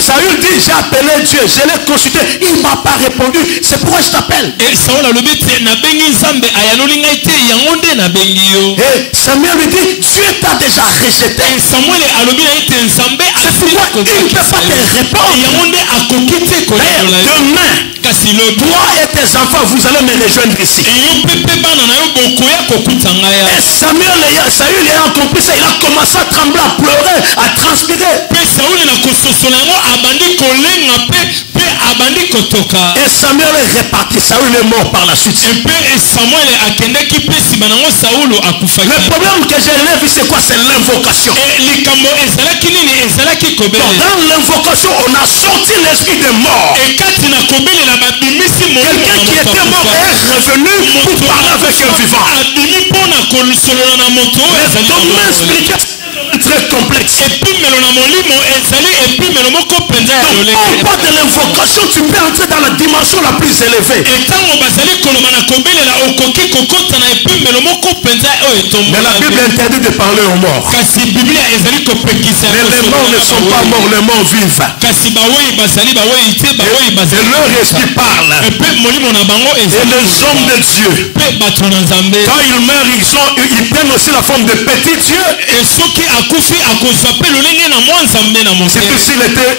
Saül dit, j'ai appelé Dieu, je l'ai consulté, il ne m'a pas répondu, c'est pourquoi je t'appelle. et Saul alobi te nabengi nzambe ayanoli ngai te yango nde nabengi yo. Et Samuel lui dit, Dieu t'a déjà rejeté. Samuel alobi na ye te nzambe C'est pourquoi il ne peut pas te répondre. yango nde akoki te koyekola yo. Demain, kasi lobi toi et tes enfants, vous allez me rejoindre ici. yo pepe bana na yo bokoya kokuta ngai ya. Et Saül ayant compris ça, il a commencé à trembler, à pleurer, à transpirer. pe Sauli na kososola yango abandi kolenga pe abandi kotoka. Et Samuel est reparti. Saül est mort par la suite. pe Samuel akendaki pe nsima nango Saulo akufaki. Le problème que j'ai relevé, c'est quoi? C'est l'invocation. likambo ezalaki nini ezalaki kobelela. Dans l'invocation, on a sorti l'esprit de mort. ekati na kobelela babimisi Quelqu'un qui était mort est revenu pour parler avec un vivant. abimi mpona kosolola na moto oyo Le ezali domaine spirituel est très complexe. epimelo na molimo ezali epimelo moko mpenza ya Donc, lolenge. au pas de l'invocation, tu peux entrer dans la dimension la plus élevée. etango bazali koloba na kobelela okoki kokota na epimelo moko mpenza oyo Mais la Bible etombola. interdit de parler aux morts. kasi biblia ezali kopekisa Mais les morts ne sont pas morts, les morts vivent. kasi baweyi bazali baweyi te baweyi Et bazali leur esprit parle. epe molimo na bango Et ezali les hommes de Dieu, mpe bato na nzambe quand ils meurent, ils prennent aussi la forme de petits dieux. e soki akufi akozwa mpe lolenge na mwa nzambe na moke. C'est que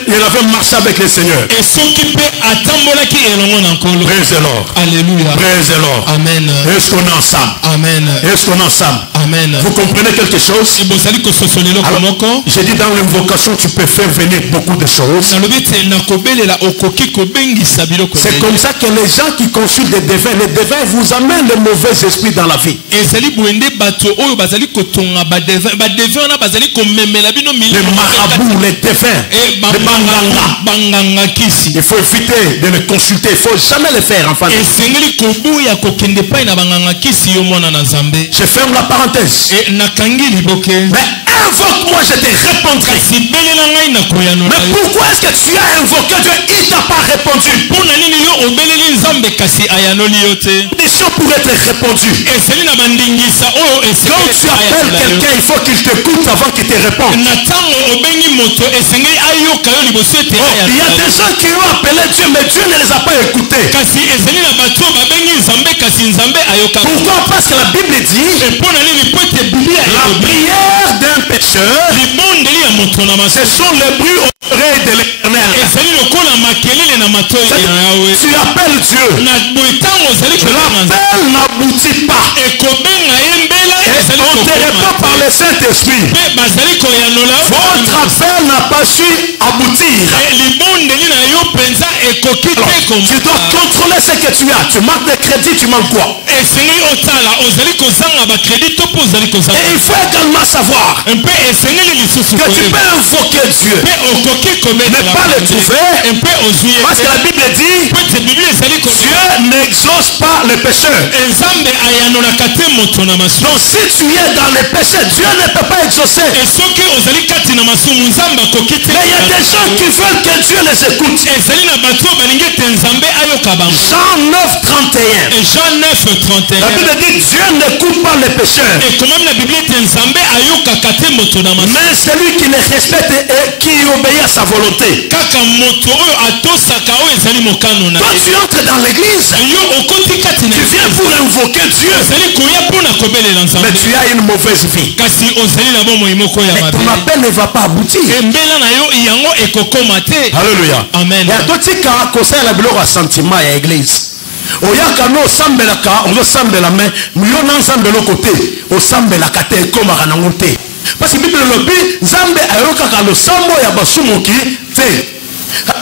il avait marché avec le Seigneur. e soki mpe atambolaki elongo na nkolo. Praise the Lord. Alléluia. Praise the Lord. Amen. Est-ce qu'on est ensemble? Amen. Est-ce qu'on est ensemble? Amen. Vous comprenez quelque chose? e bozali kososola eloko Alors, moko. j'ai dit dans l'invocation, tu peux faire venir beaucoup de choses. nalobi te na kobelela okoki kobengisa biloko C'est comme ça que les gens qui consultent les devins vous amènent les mauvais esprits dans la vie. ezali boende bato oyo bazali kotonga badevin wana bazali komemela bino Les marabouts, les devins, les banganga. banganga kisi. Il faut éviter de les consulter. Il ne faut jamais les faire, enfin. esengeli kobuya kokende pai na banganga kisi yo mwana na nzambe. Je ferme la parenthèse. e nakangi liboke. Mais invoque-moi, je te répondrai. kasi belela ngai na koyanola Mais yo. pourquoi est-ce que tu as invoqué Dieu? Il ne t'a pas répondu. mpona nini yo obeleli nzambe kasi ayanoli yo te. Mission pour être répondue. ezali na bandingisa oyo Quand tu appelles quelqu'un, il faut qu'il t'écoute avant qu'il te réponde. na ntango obengi moto esengeli ayoka yo liboso ete Il y a des gens qui ont appelé Dieu, mais Dieu ne les a pas écoutés. kasi ezali na bato oyo babengi nzambe kasi nzambe ayoka. Pourquoi? Parce que la Bible dit mpona nini po ete biblia la elobi prière d'un pécheur, libondeli ya moto na ce maso sont les bruits aux oreilles de l'Éternel. ezali lokola makelele na matoi ya yawe. Tu appelles Dieu, na boye ntango ozali kobenga nzambe l'appel n'aboutit pas. ekobenga ye mbela Et ezali on te répond kokoma par le Saint-Esprit. mpe bazali koyanola Votre appel n'a pas su aboutir. libondeli na yo mpenza ekoki Alors, te tu dois contrôler ce que tu as. Tu manques de crédit, tu manques quoi? esengeli otala ozali kozanga bakredi to mpo ozali kozanga Et il faut également savoir mpe esengeli lisusu que tu koyeba peux invoquer Dieu, mpe okoki mais pas le trouver, mpe ozwi ye parce que la Bible dit mpo ete biblia ezali Dieu n'exauce pas les pécheurs. nzambe ayanolaka te moto na masumu. Donc si tu es dans les péchés, Dieu ne peut pas exaucer. e soki ozali kati na masumu nzambe akoki te. Mais il y a des gens qui veulent que Dieu les écoute. ezali na bato oyo balingi ete nzambe ayoka bango. Jean 9, 31. e Jean 9, La 31 Bible dit Dieu n'écoute pas les pécheurs, ekomami na biblia ete nzambe ayokaka te moto na masumu mais celui qui les respecte et qui obéit à sa volonté. kaka moto oyo atosaka oyo ezali mokano na Quand ye. tu entres dans l'église, yo okoti kati na tu viens pour invoquer Dieu, ozali koya mpona kobelela mais nzambe tu as une mauvaise vie. kasi ozali na bomoi moko ya Mais ton mabe. appel ne va pas aboutir. mbela na yo yango ekokoma te. Alléluia. Amen. Et toi, tu as conseillé la biloko ya sentiment ya église. Oyaka no osambelaka ozosambela me yo na nzambe eloko te osambelaka te ekomaka nango te. Parce que Bible elobi nzambe ayokaka losambo ya basumuki te.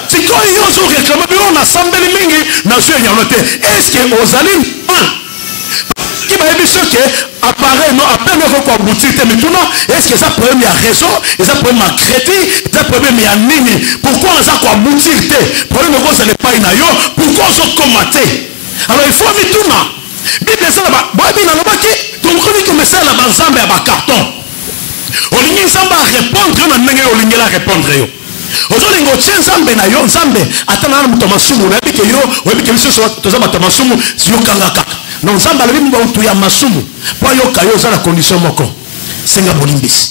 sikoyo yo ozoreklame bino nasambeli mingi nazwi enyano te. Est-ce que ozali qui bayebi soki appareil no appel no ko aboutir te mituna est-ce que ça problème ya réseau eza problème ya crédit eza problème ya nini pourquoi eza ko aboutir te problème ko ça n'est pas ina yo pourquoi ozokoma te. Alors il faut mituna Bible eza ba boyebi na lobaki tomokoni komesa la banzambe ya bakarton olingi nzambe répondre yo na ndenge olingela répondre yo ozolinga otie nzambe na yo nzambe ata na moto masumu na bike yo oyebike biso toza bato masumu yokanga kaka non nzambe alobi moto ya masumu po yoka yo oza na condition moko senga bolimbisi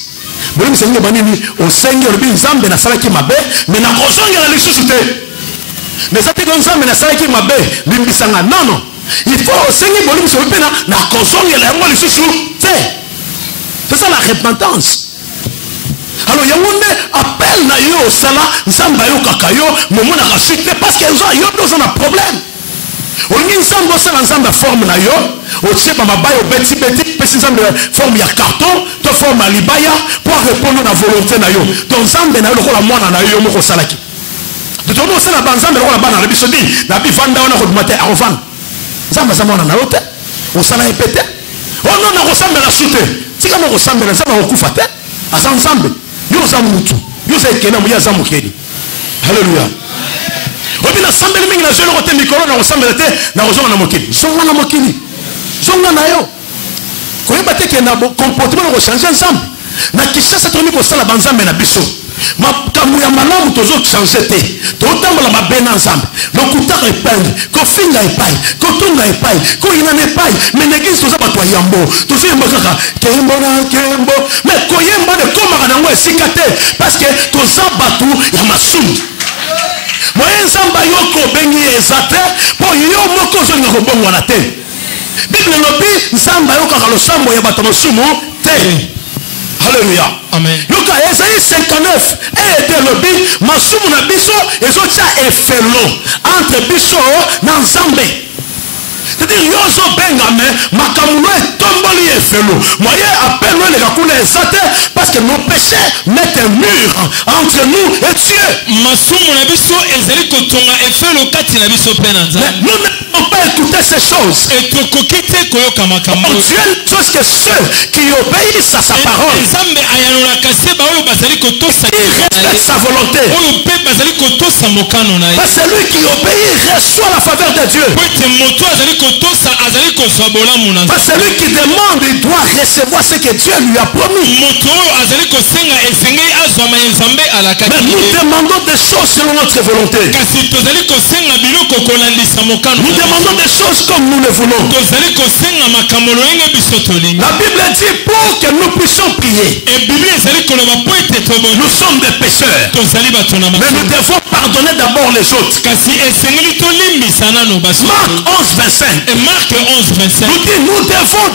bolimbisi ndenge banini osengi olobi nzambe nasalaki mabe me nakozongela lisusu te neza te ko nzambe nasalaki mabe limbisanga non il faut osengi bolimbisi obi mpe nakozongela yango lisusu te. C'est ça la repentance. Alors, il y a un appel na yo sala nzamba yo kakayo momo na rachite parce que yo dans un problème. On y nzamba sala nzamba forme na yo, o tse ba mabaya o beti pesi nzamba forme ya carton, to forme à libaya pour répondre à la volonté na yo. Donc nzamba na yo ko la mwana na yo moko salaki. De tout ça la banzamba ko la bana na biso di na bi vanda ona ko matin à revendre. Nzamba za mwana na yo te. O sala répéter. Oh non na ko samba la chute. Si kama ko samba na samba ko fate. Asa nzamba yo za mutu yo za ekena mu ya za mukedi. Hallelujah. Obina sambeli mingi na jelo ko te mikolo na ko sambela te na ko zonga na mukedi. Zonga na mukedi. Zonga na yo. Ko yeba te ke na comportement ko changer ensemble. Na kishasa to mi ko sala banzambe na biso. Makamu ya malamu tozo changer te. To tambola mabena ensemble. Lokutaka epenge, ko finga epai, ko tunga epai, ko inane epai, mais l'église toza bato ya yambo. Tozo yemba kaka kembo na kembo. Mais ko yemba de koma na ngo esika te parce que toza bato ya masumu. Moyen nzamba yoko bengi ezate po yo moko zo ngako bongo na te. Bible lobi nzamba yoko ka losambo ya bato masumu te. Alléluia. Amen. Yoka Esaïe 59 et de lobi masumu na biso ezotia efelo entre biso na nzambe. C'est-à-dire yozo bengame makamuno etomboli efelo. Moyen appelle le kakuna ezate parce que nos péchés mettent un mur entre nous et Dieu. Masumu na biso ezali kotonga efelo kati na biso pe na nzambe. Nous ne pouvons pas écouter ces choses. Et tokokite koyoka makambo. Dieu chose que ceux qui obéissent à sa parole. Nzambe ayanola kase ba oyo bazali kotosa. Il respecte sa volonté. Oyo pe bazali kotosa mokano na ye. Parce que celui qui obéit reçoit la faveur de Dieu. Pote moto azali kotosa azali kozwa bolamu na. Parce que celui qui demande il doit recevoir ce que Dieu lui a promis. Moto oyo azali kosenga esengeli azwa ma nzambe alakaki. Mais nous demandons des choses selon notre volonté. Kasi tozali kosenga biloko kolandisa mokano. Nous demandons des choses comme nous le voulons. Tozali kosenga makambo loyenga biso tolingi. La Bible dit pour que nous puissions prier. Et Bible ezali koloba po ete toboni. Nous sommes des pécheurs. Tozali bato na Mais nous devons pardonner d'abord les autres. Kasi esengeli tolimbisa nano baso. Marc 11:25. Et Marc 11:25. Nous dit nous devons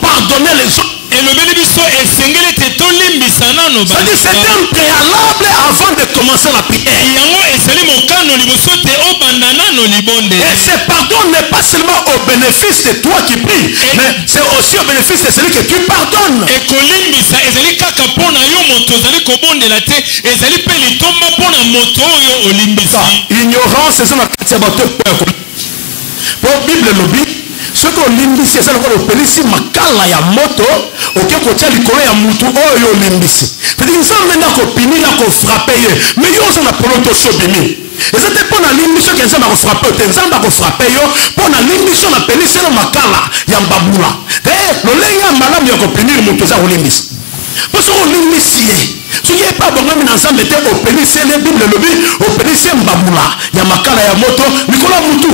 pardonner les autres. Et le bénéfice esengeli te tolimbisa nano baso. C'est un préalable avant de commencer la prière. Yango esali mokano liboso te obanda nano libonde. Et ce pardon n'est pas seulement au bénéfice de toi qui prie, mais c'est aussi au bénéfice de celui que tu pardonnes. Et kolimbisa ezali kaka pona yo moto ezali kobondela te ezali pe litomba pona moto oyo olimbisa. Ignorance c'est la kati ya bato po Bible lobi ce que olimbisi ezali ko opelisi makala ya moto oke kotia likolo ya mutu oyo olimbisi. C'est-à-dire nzambe na kopini na ko frapper ye mais yo za na poloto sobimi. Et c'était pour la limbiso que nzambe ko frapper te nzambe ko frapper yo pour la limbiso na pelisi na makala ya mbabula. Lo lenga malamu ya kopinir mutu za olimbisi. Parce que olimbisi ye ce qui est pas bon na nzambe te opelisi le Bible lobi opelisi mbabula ya makala ya moto likolo mutu.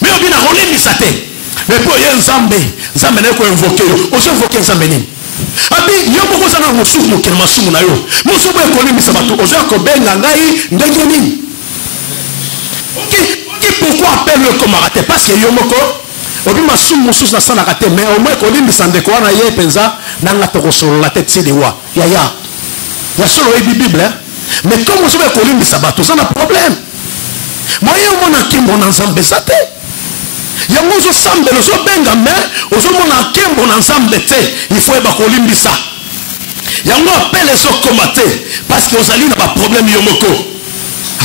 Mais obina olimbisa te. Mais pour y nzambe nzambe na ko invoquer yo o se invoquer nzambe ni abi yo moko sana musumu ke masumu na yo musumu e kolimbisa bato o ko benga ngai ndenge nini. Ok pourquoi appelle-le comme raté parce que yo moko obi masumu mususu na sana raté mais au moins kolimbisa ndeko wana ye penza na ngata ko solo la tête de wa ya solo e Bible mais comme musumu e kolimbisa bato ça na problème moyen mona kimbo na nzambe sate. Yango zo sambe lo zo benga me ozo mona kembo na nzambe te il faut eba kolimbisa. Yango appelle zo komate parce que ozali na ba problème yo moko.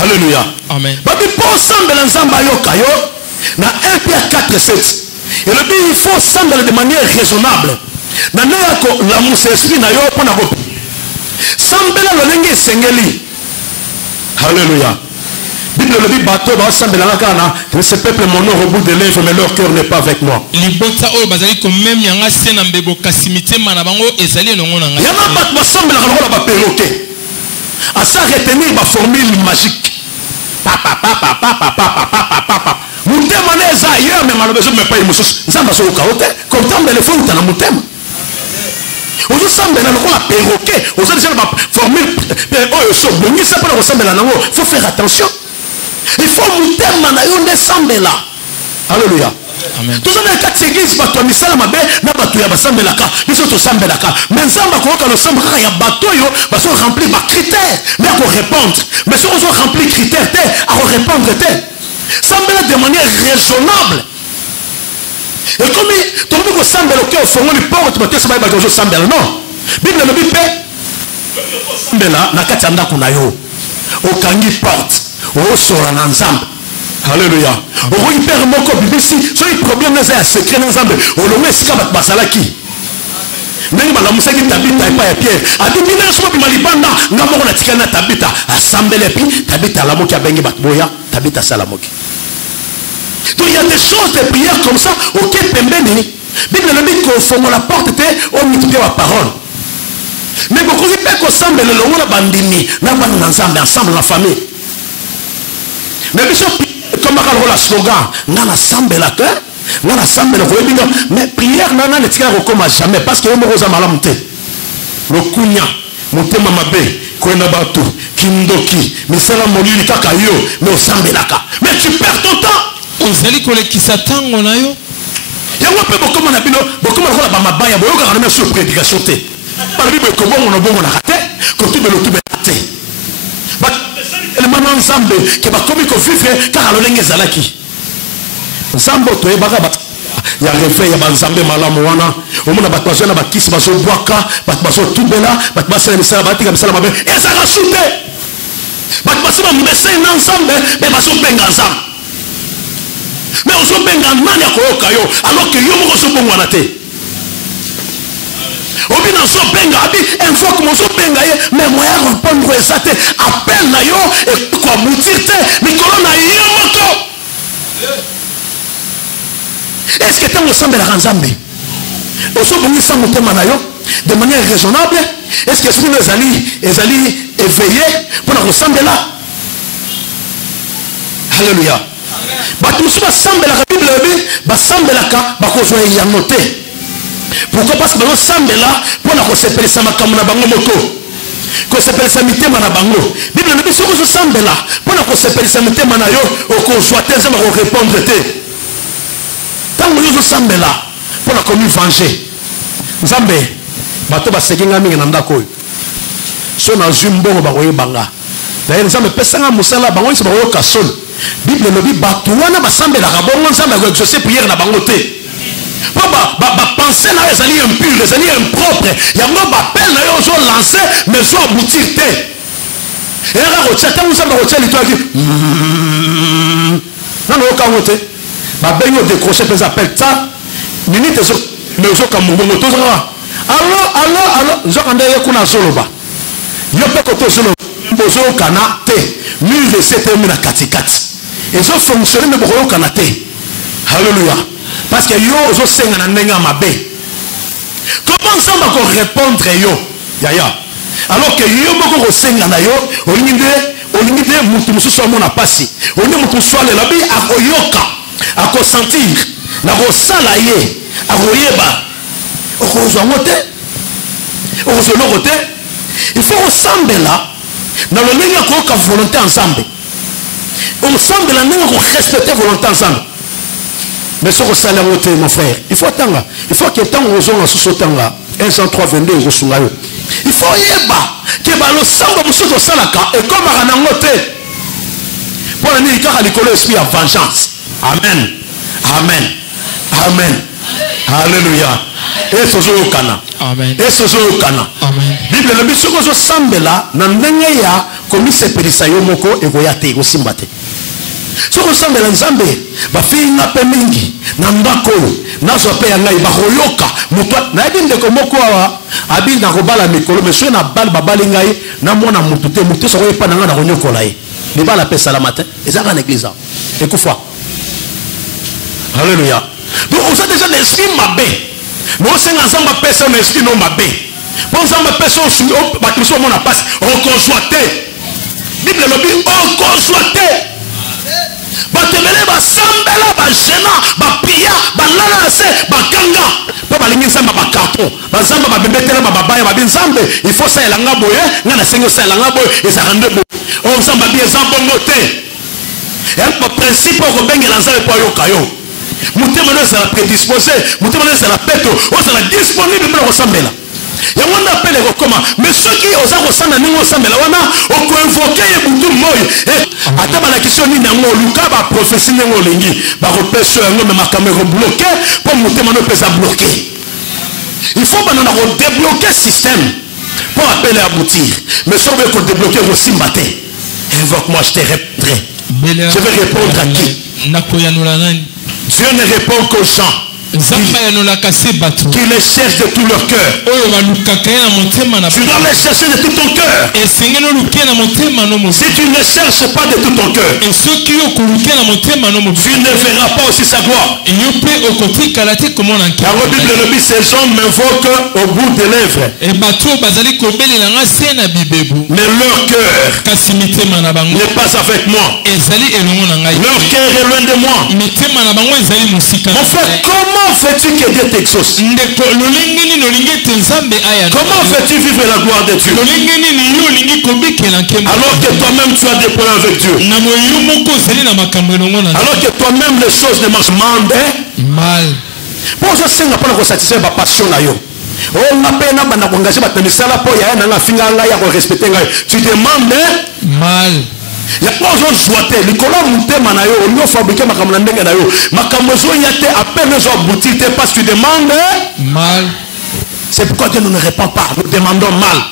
Alléluia. Amen. Babi po sambe na nzamba yo kayo na 1 Pierre 4:7. Et le dit il faut sambe de manière raisonnable. Na naya ko la musa esprit na yo pona ko. Sambe la lolenge sengeli. Alléluia. Bible le dit bateau va sambela kana ce peuple mon nom au bout de lèvres mais leur cœur n'est pas avec moi. Libota o bazali ko même yanga sena mbebo kasimite mana bango ezali elongo na ngai. Yana bat ba sambela kana ba perroquet. À ça retenir ma formule magique. Papa papa papa papa papa papa. Mutema neza ailleurs mais malobezo me pas imususu. Nzamba so kaote comme tant le fond na mutema. Ozo sambela na la perroquet. Ozo déjà ma formule oyo so bongi ça pas sambela nango. Faut faire attention. Il faut mutema na yo ne sambela. Alléluia. Amen. Tout ça dans quatre églises bato misala mabe na bato ya basambelaka biso to sambelaka mais nzamba ko ka lo sambaka ya bato yo baso remplir ba critères mais ko répondre mais si on remplir critères té à répondre té sambela de manière raisonnable et comme tout le monde sambela au fond du porte bato ça ba bato sambela non bible le bipe sambela na kati anda kuna yo o kangi porte o sora na nzamba. Alléluia. On repère mon corps ici. Sur les problèmes c'est un secret ensemble. On le met si kabat basalaki. Nani bala musaki tabita pas Pierre. Adi bina so bi malibanda ngamo na tikana tabita assemblée puis tabita la moki abengi batboya tabita salamoki. Donc il y a des choses de prière comme ça auquel pembeni. Bible le dit qu'on fonde la porte était on multiplie la parole. Mais beaucoup de personnes ensemble le longo na bandini na bana ensemble la famille. Mais bishop comme la slogan, nana sambela que, nana sambela que, mais prière nana ne tient pas jamais parce que nous sommes malamte. Le kunya, monte mamabe, kwenda batu, kindoki, misala molili kaka yo, mais au sambelaka. Mais tu perds ton temps. Aux alliés qui s'attendent, on a yo. Il y a un peu beaucoup de bino, beaucoup de la bamabaya, beaucoup de la sur prédication. Par exemple, comment on a bon on a raté, quand tu me le tout raté. Le man ensemble qui va comme qu'on vivre car le lingue zalaki ensemble to e baka ya réveil ya banzambe malamu wana omona bat bazona bakisi bazo bwaka bat bazo tubela bat basela misala batika misala mabe eza ka shute bat basema mbese ensemble mais bazo benga ensemble mais ozo benga mani akoyoka yo alors que yo moko so bongwana te obi na so benga abi invoque mon so benga ye mais moi répondre ça te appel na yo et quoi moutir te mikolo na yo moto est-ce que tant ensemble la ranzambe oso bongi sango te na yo de manière raisonnable est-ce que si les ali éveillé pour ressembler là alléluia ba tout ça semble la bible ba semble la ka ba ko zo ya noter. Pourquoi? Parce que nous sommes là pour nous séparer ça makamuna bango moto. Ko séparer ça mitema na bango. Bible nous dit que nous sommes là pour nous séparer ça mitema na yo au ko joiter ça va répondre te. Tant nous sommes là pour nous venger. Nzambe bato ba sekinga mingi na ndako. So na zumbo ba koye banga. D'ailleurs nzambe pesanga musala bango isa ba koyo kasol. Bible nous dit bato wana ba sambe la bongo nzambe ko exaucer prière na bango te. Penser là les alliés impurs, les alliés impropres. Il y a un appel là ils ont lancé mais ils ont abouti et là quand vous avez retiré l'histoire qui non non quand vous êtes bah ben ils ont décroché les appels ça minute mais ils ont comme moto ça alors ils ont quand d'ailleurs qu'on a solo bas ils ont pas côté solo bozo kana te mille de cette na katikati ils ont fonctionné mais bozo kana te alléluia. Parce que yo zo senga na nenga mabe. Comment ça va répondre yo? Yaya. Alors que yo moko ko senga na yo, olingide mutu mususu amona pasi. Oni mutu swale la bi akoyoka, akosentir, na ko sala ye, akoyeba. Okozo ngote. Okozo lokote. Il faut ressembler là. Na lo nenga ko ka volonté ensemble. Ensemble la nenga ko respecter volonté ensemble. Mais ce que ça l'a voté, mon frère, il faut attendre. Il faut que tant aux gens en sous-sotanga, 1 Jean 3, 22, il faut yeba que le sang de monsieur Salaka et comme à Ranangote pour la nuit, car à l'école, l'esprit à vengeance. Amen. Amen. Amen. Alléluia. Et ce jour au Cana. Amen. Et ce jour au Cana. Amen. Bible, le monsieur que je semble là, n'endengeya comme il s'est pédissé moko et voyate au simbate. Ce que semble la Nzambe, ba fi na pe mingi, na ndako, na zo pe ya ngai ba royoka, mutu na ebi ndeko moko awa, abi na robala mikolo, mais so na bal babali ngai, na mona mutu te, mutu so ko pa na nga na ronyokola ye. Les balles appellent ça la matin. Et ça va en église. Et quoi fois. Alléluia. Donc on a déjà l'esprit mabé. Mais on sait ensemble appelle ça un esprit non mabé. Bon ensemble appelle ça on a passé. On conçoité. Bible le dit on conçoité. Batemele basambela bajena bapia balala se bakanga po balingi nzamba bakarton bazamba babembetela bababaya babinzambe il faut ça elanga boye ngana sengo ça elanga boye ezarande bo on nzamba bi ezambo ngote et principe ko bengela nzambe po yokayo mutema no ça la prédisposé mutema no ça la peto on ça la disponible pour resembler. Il y a un appel comment mais ceux qui osent ressentir nous ensemble là on peut invoquer et boutou moy attends la question ni nango luka ba prophétie nango lingi ba repêche ngo mais ma caméra bloqué pour monter mano pesa bloqué il faut banana débloquer système pour appeler à aboutir mais si on veut qu'on débloquer aussi maté invoque-moi je te répondrai je vais répondre à qui Dieu ne répond qu'aux gens qui les cherchent de tout leur cœur. Tu dois les chercher de tout ton cœur. Si tu ne cherches pas de tout ton cœur, tu ne verras pas aussi sa gloire. La Bible le dit, ces gens m'invoquent au bout des lèvres. Mais leur cœur n'est pas avec moi. Leur cœur est loin de moi. Mon frère, comment fais-tu que Dieu t'exauce? Comment fais-tu vivre la gloire de Dieu alors que toi-même tu as des problèmes avec Dieu? Alors que toi-même les choses ne marchent mal. Bon, je sais pas pour satisfaire ma passion là. On a peine à engager ma misala pour y aller dans la finale là, y respecter. Tu demandes mal. Il y a pas besoin de joie. Les colons montent manayo, on a fabriqué ma caméra ndenge nayo. Ma caméra y a été appelé les gens boutir parce que tu demandes mal. C'est pourquoi Dieu ne répond pas. Nous demandons mal.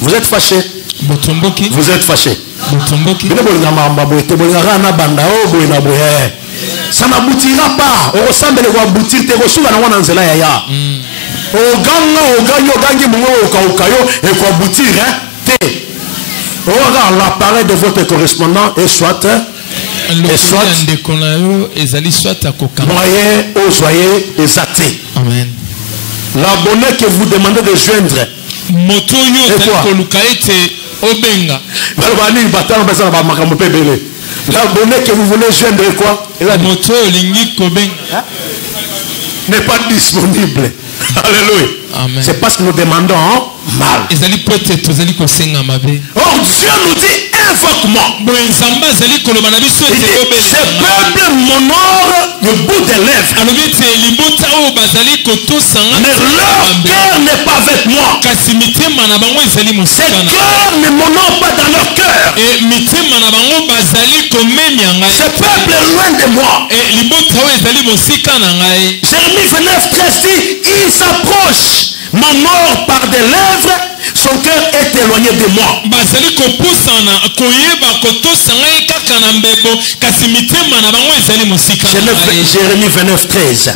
Vous êtes fâché. Vous êtes fâché. Ça n'aboutira pas. On ressemble à aboutir. Tu reçois la noix dans zela yaya. Au gangi mungo au et quoi aboutir l'appareil de votre correspondant et soit moyen aux joyeux et athées. Amen. L'abonné que vous demandez de joindre. L'abonné que vous voulez joindre quoi? N'est pas disponible. Alléluia. C'est parce que nous demandons mal. Or Dieu nous dit invoque-moi. Ce peuple m'honore le bout des lèvres. Mais leur cœur n'est pas avec moi. Ces cœurs ne m'honorent pas dans leur cœur. Ce peuple est loin de moi. Jérémie 29:13 dit il s'approche. M'honore par des lèvres, son cœur est éloigné de moi. Jérémie 29:13.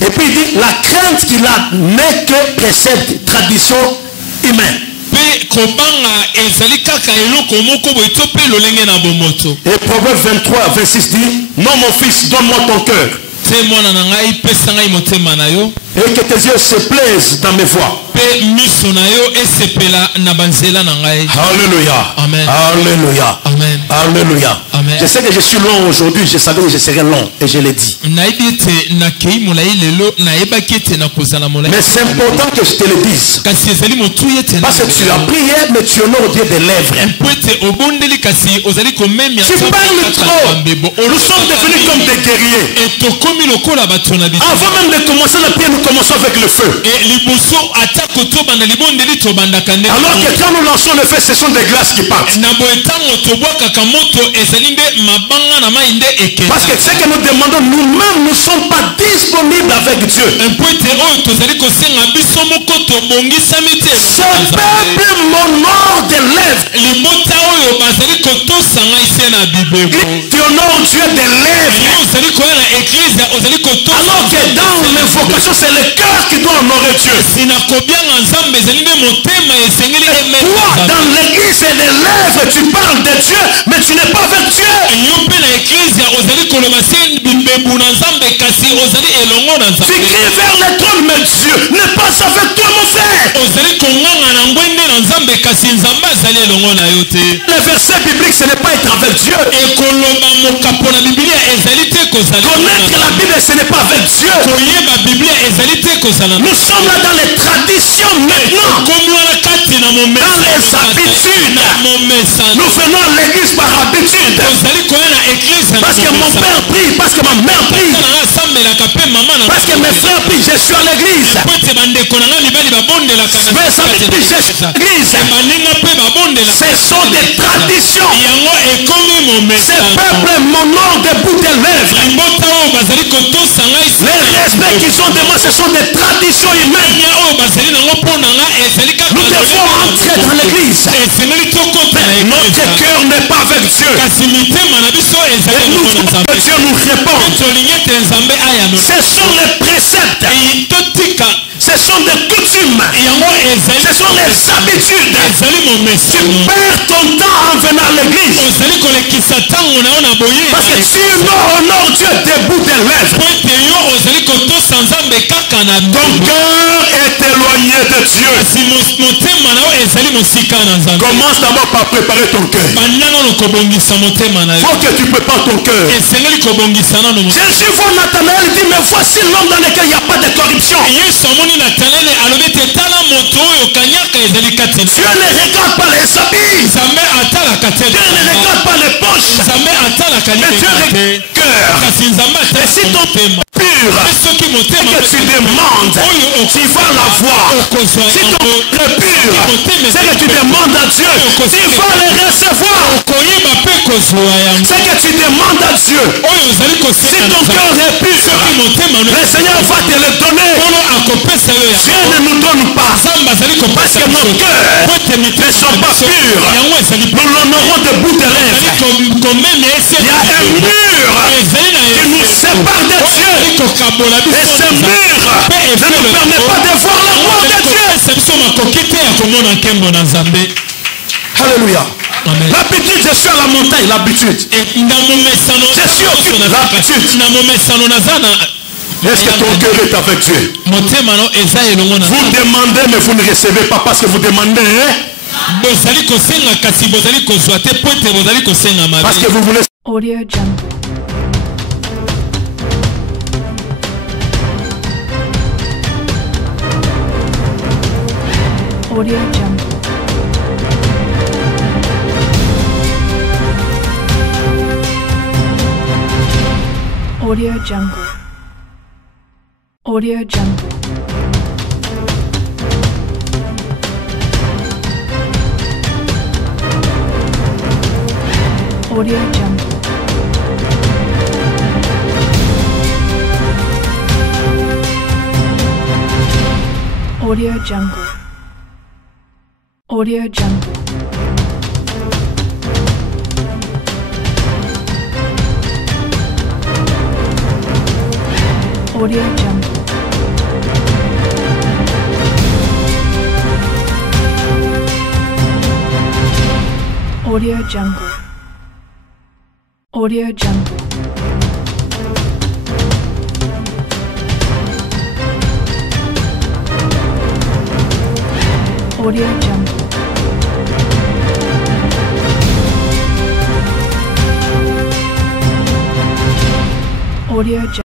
Et puis il dit la crainte qu'il a n'est que précepte, tradition humaine. Et Proverbe 23:26 dit non mon fils, donne-moi ton cœur. Et que tes yeux se plaisent dans mes voies. Alléluia. Amen. Alléluia. Amen. Alléluia. Amen. Je sais que je suis long aujourd'hui, je savais que je serais long et je l'ai dit. Mais c'est important que je te le dise. Parce que tu as prié, mais tu honores Dieu des lèvres. Tu parles trop. Nous sommes devenus comme des guerriers. Avant même de commencer la prière, nous commençons avec le feu. Alors que quand nous lançons le feu, ce sont des glaces qui partent. Parce que ce que nous demandons, nous-mêmes ne sommes pas disponibles avec Dieu. Ce peuple m'honore des lèvres. Il t'honore Dieu des lèvres. Alors que dans l'invocation, c'est le cœur qui doit honorer Dieu. Toi, dans l'église et les lèvres, tu parles de Dieu, mais tu n'es pas avec Dieu. Tu cries vers le trône, mais Dieu n'est pas avec toi, mon frère. Le verset biblique, ce n'est pas être avec Dieu. Connaître la Bible, ce n'est pas avec Dieu. Nous sommes là dans les traditions maintenant. Dans les habitudes. Nous venons à l'église par habitude. Parce que mon père prie, parce que ma mère prie, parce que mes frères prient, je suis à l'église. Mes amis prient, je suis à l'église. Ce sont des traditions. Ce peuple m'honore des bouts de lèvres. Les respects qu'ils ont de moi, ce sont des traditions humaines. Nous devons entrer dans l'église. Notre cœur n'est pas avec Dieu. Et Dieu nous répond. Ce sont les préceptes. Ce sont des coutumes. Ce sont les habitudes. Tu perds ton temps en venant à l'église. Parce que tu honores Dieu debout des lèvres. Ton cœur est éloigné de Dieu. Commence d'abord par préparer ton cœur. Faut que tu prépares ton cœur. Jésus voit Nathanaël et dit, mais voici l'homme dans lequel il n'y a pas de corruption. Dieu ne regarde pas les habits. Dieu ne regarde pas les poches. Mais Dieu regarde le cœur. Et si ton pur, et que tu demandes, tu vas l'avoir. Si ton cœur est pur, c'est que tu demandes à Dieu, tu vas le recevoir. C'est que tu demandes à Dieu. Si ton cœur est pur, le Seigneur va te le donner. Dieu ne nous donne pas parce que nos cœurs ne sont pas purs. Nous l'honorons de bout de lèvres. Il y a un mur qui nous sépare de Dieu. Et ce mur ne nous permet pas de voir la gloire de Dieu. Alléluia. L'habitude, je suis à la montagne, l'habitude. Je suis au cul, l'habitude. Est-ce que ton cœur est avec Dieu? Vous demandez, mais vous ne recevez pas parce que vous demandez. Parce que vous voulez. Audio Jungle. Audio Jungle. Audio Jungle. Audio Jungle. Audio Jungle. Audio Jungle. Audio Jungle. Audio Jungle. Audio Jungle. Audio Jungle. Audio Jungle. Audio Jungle.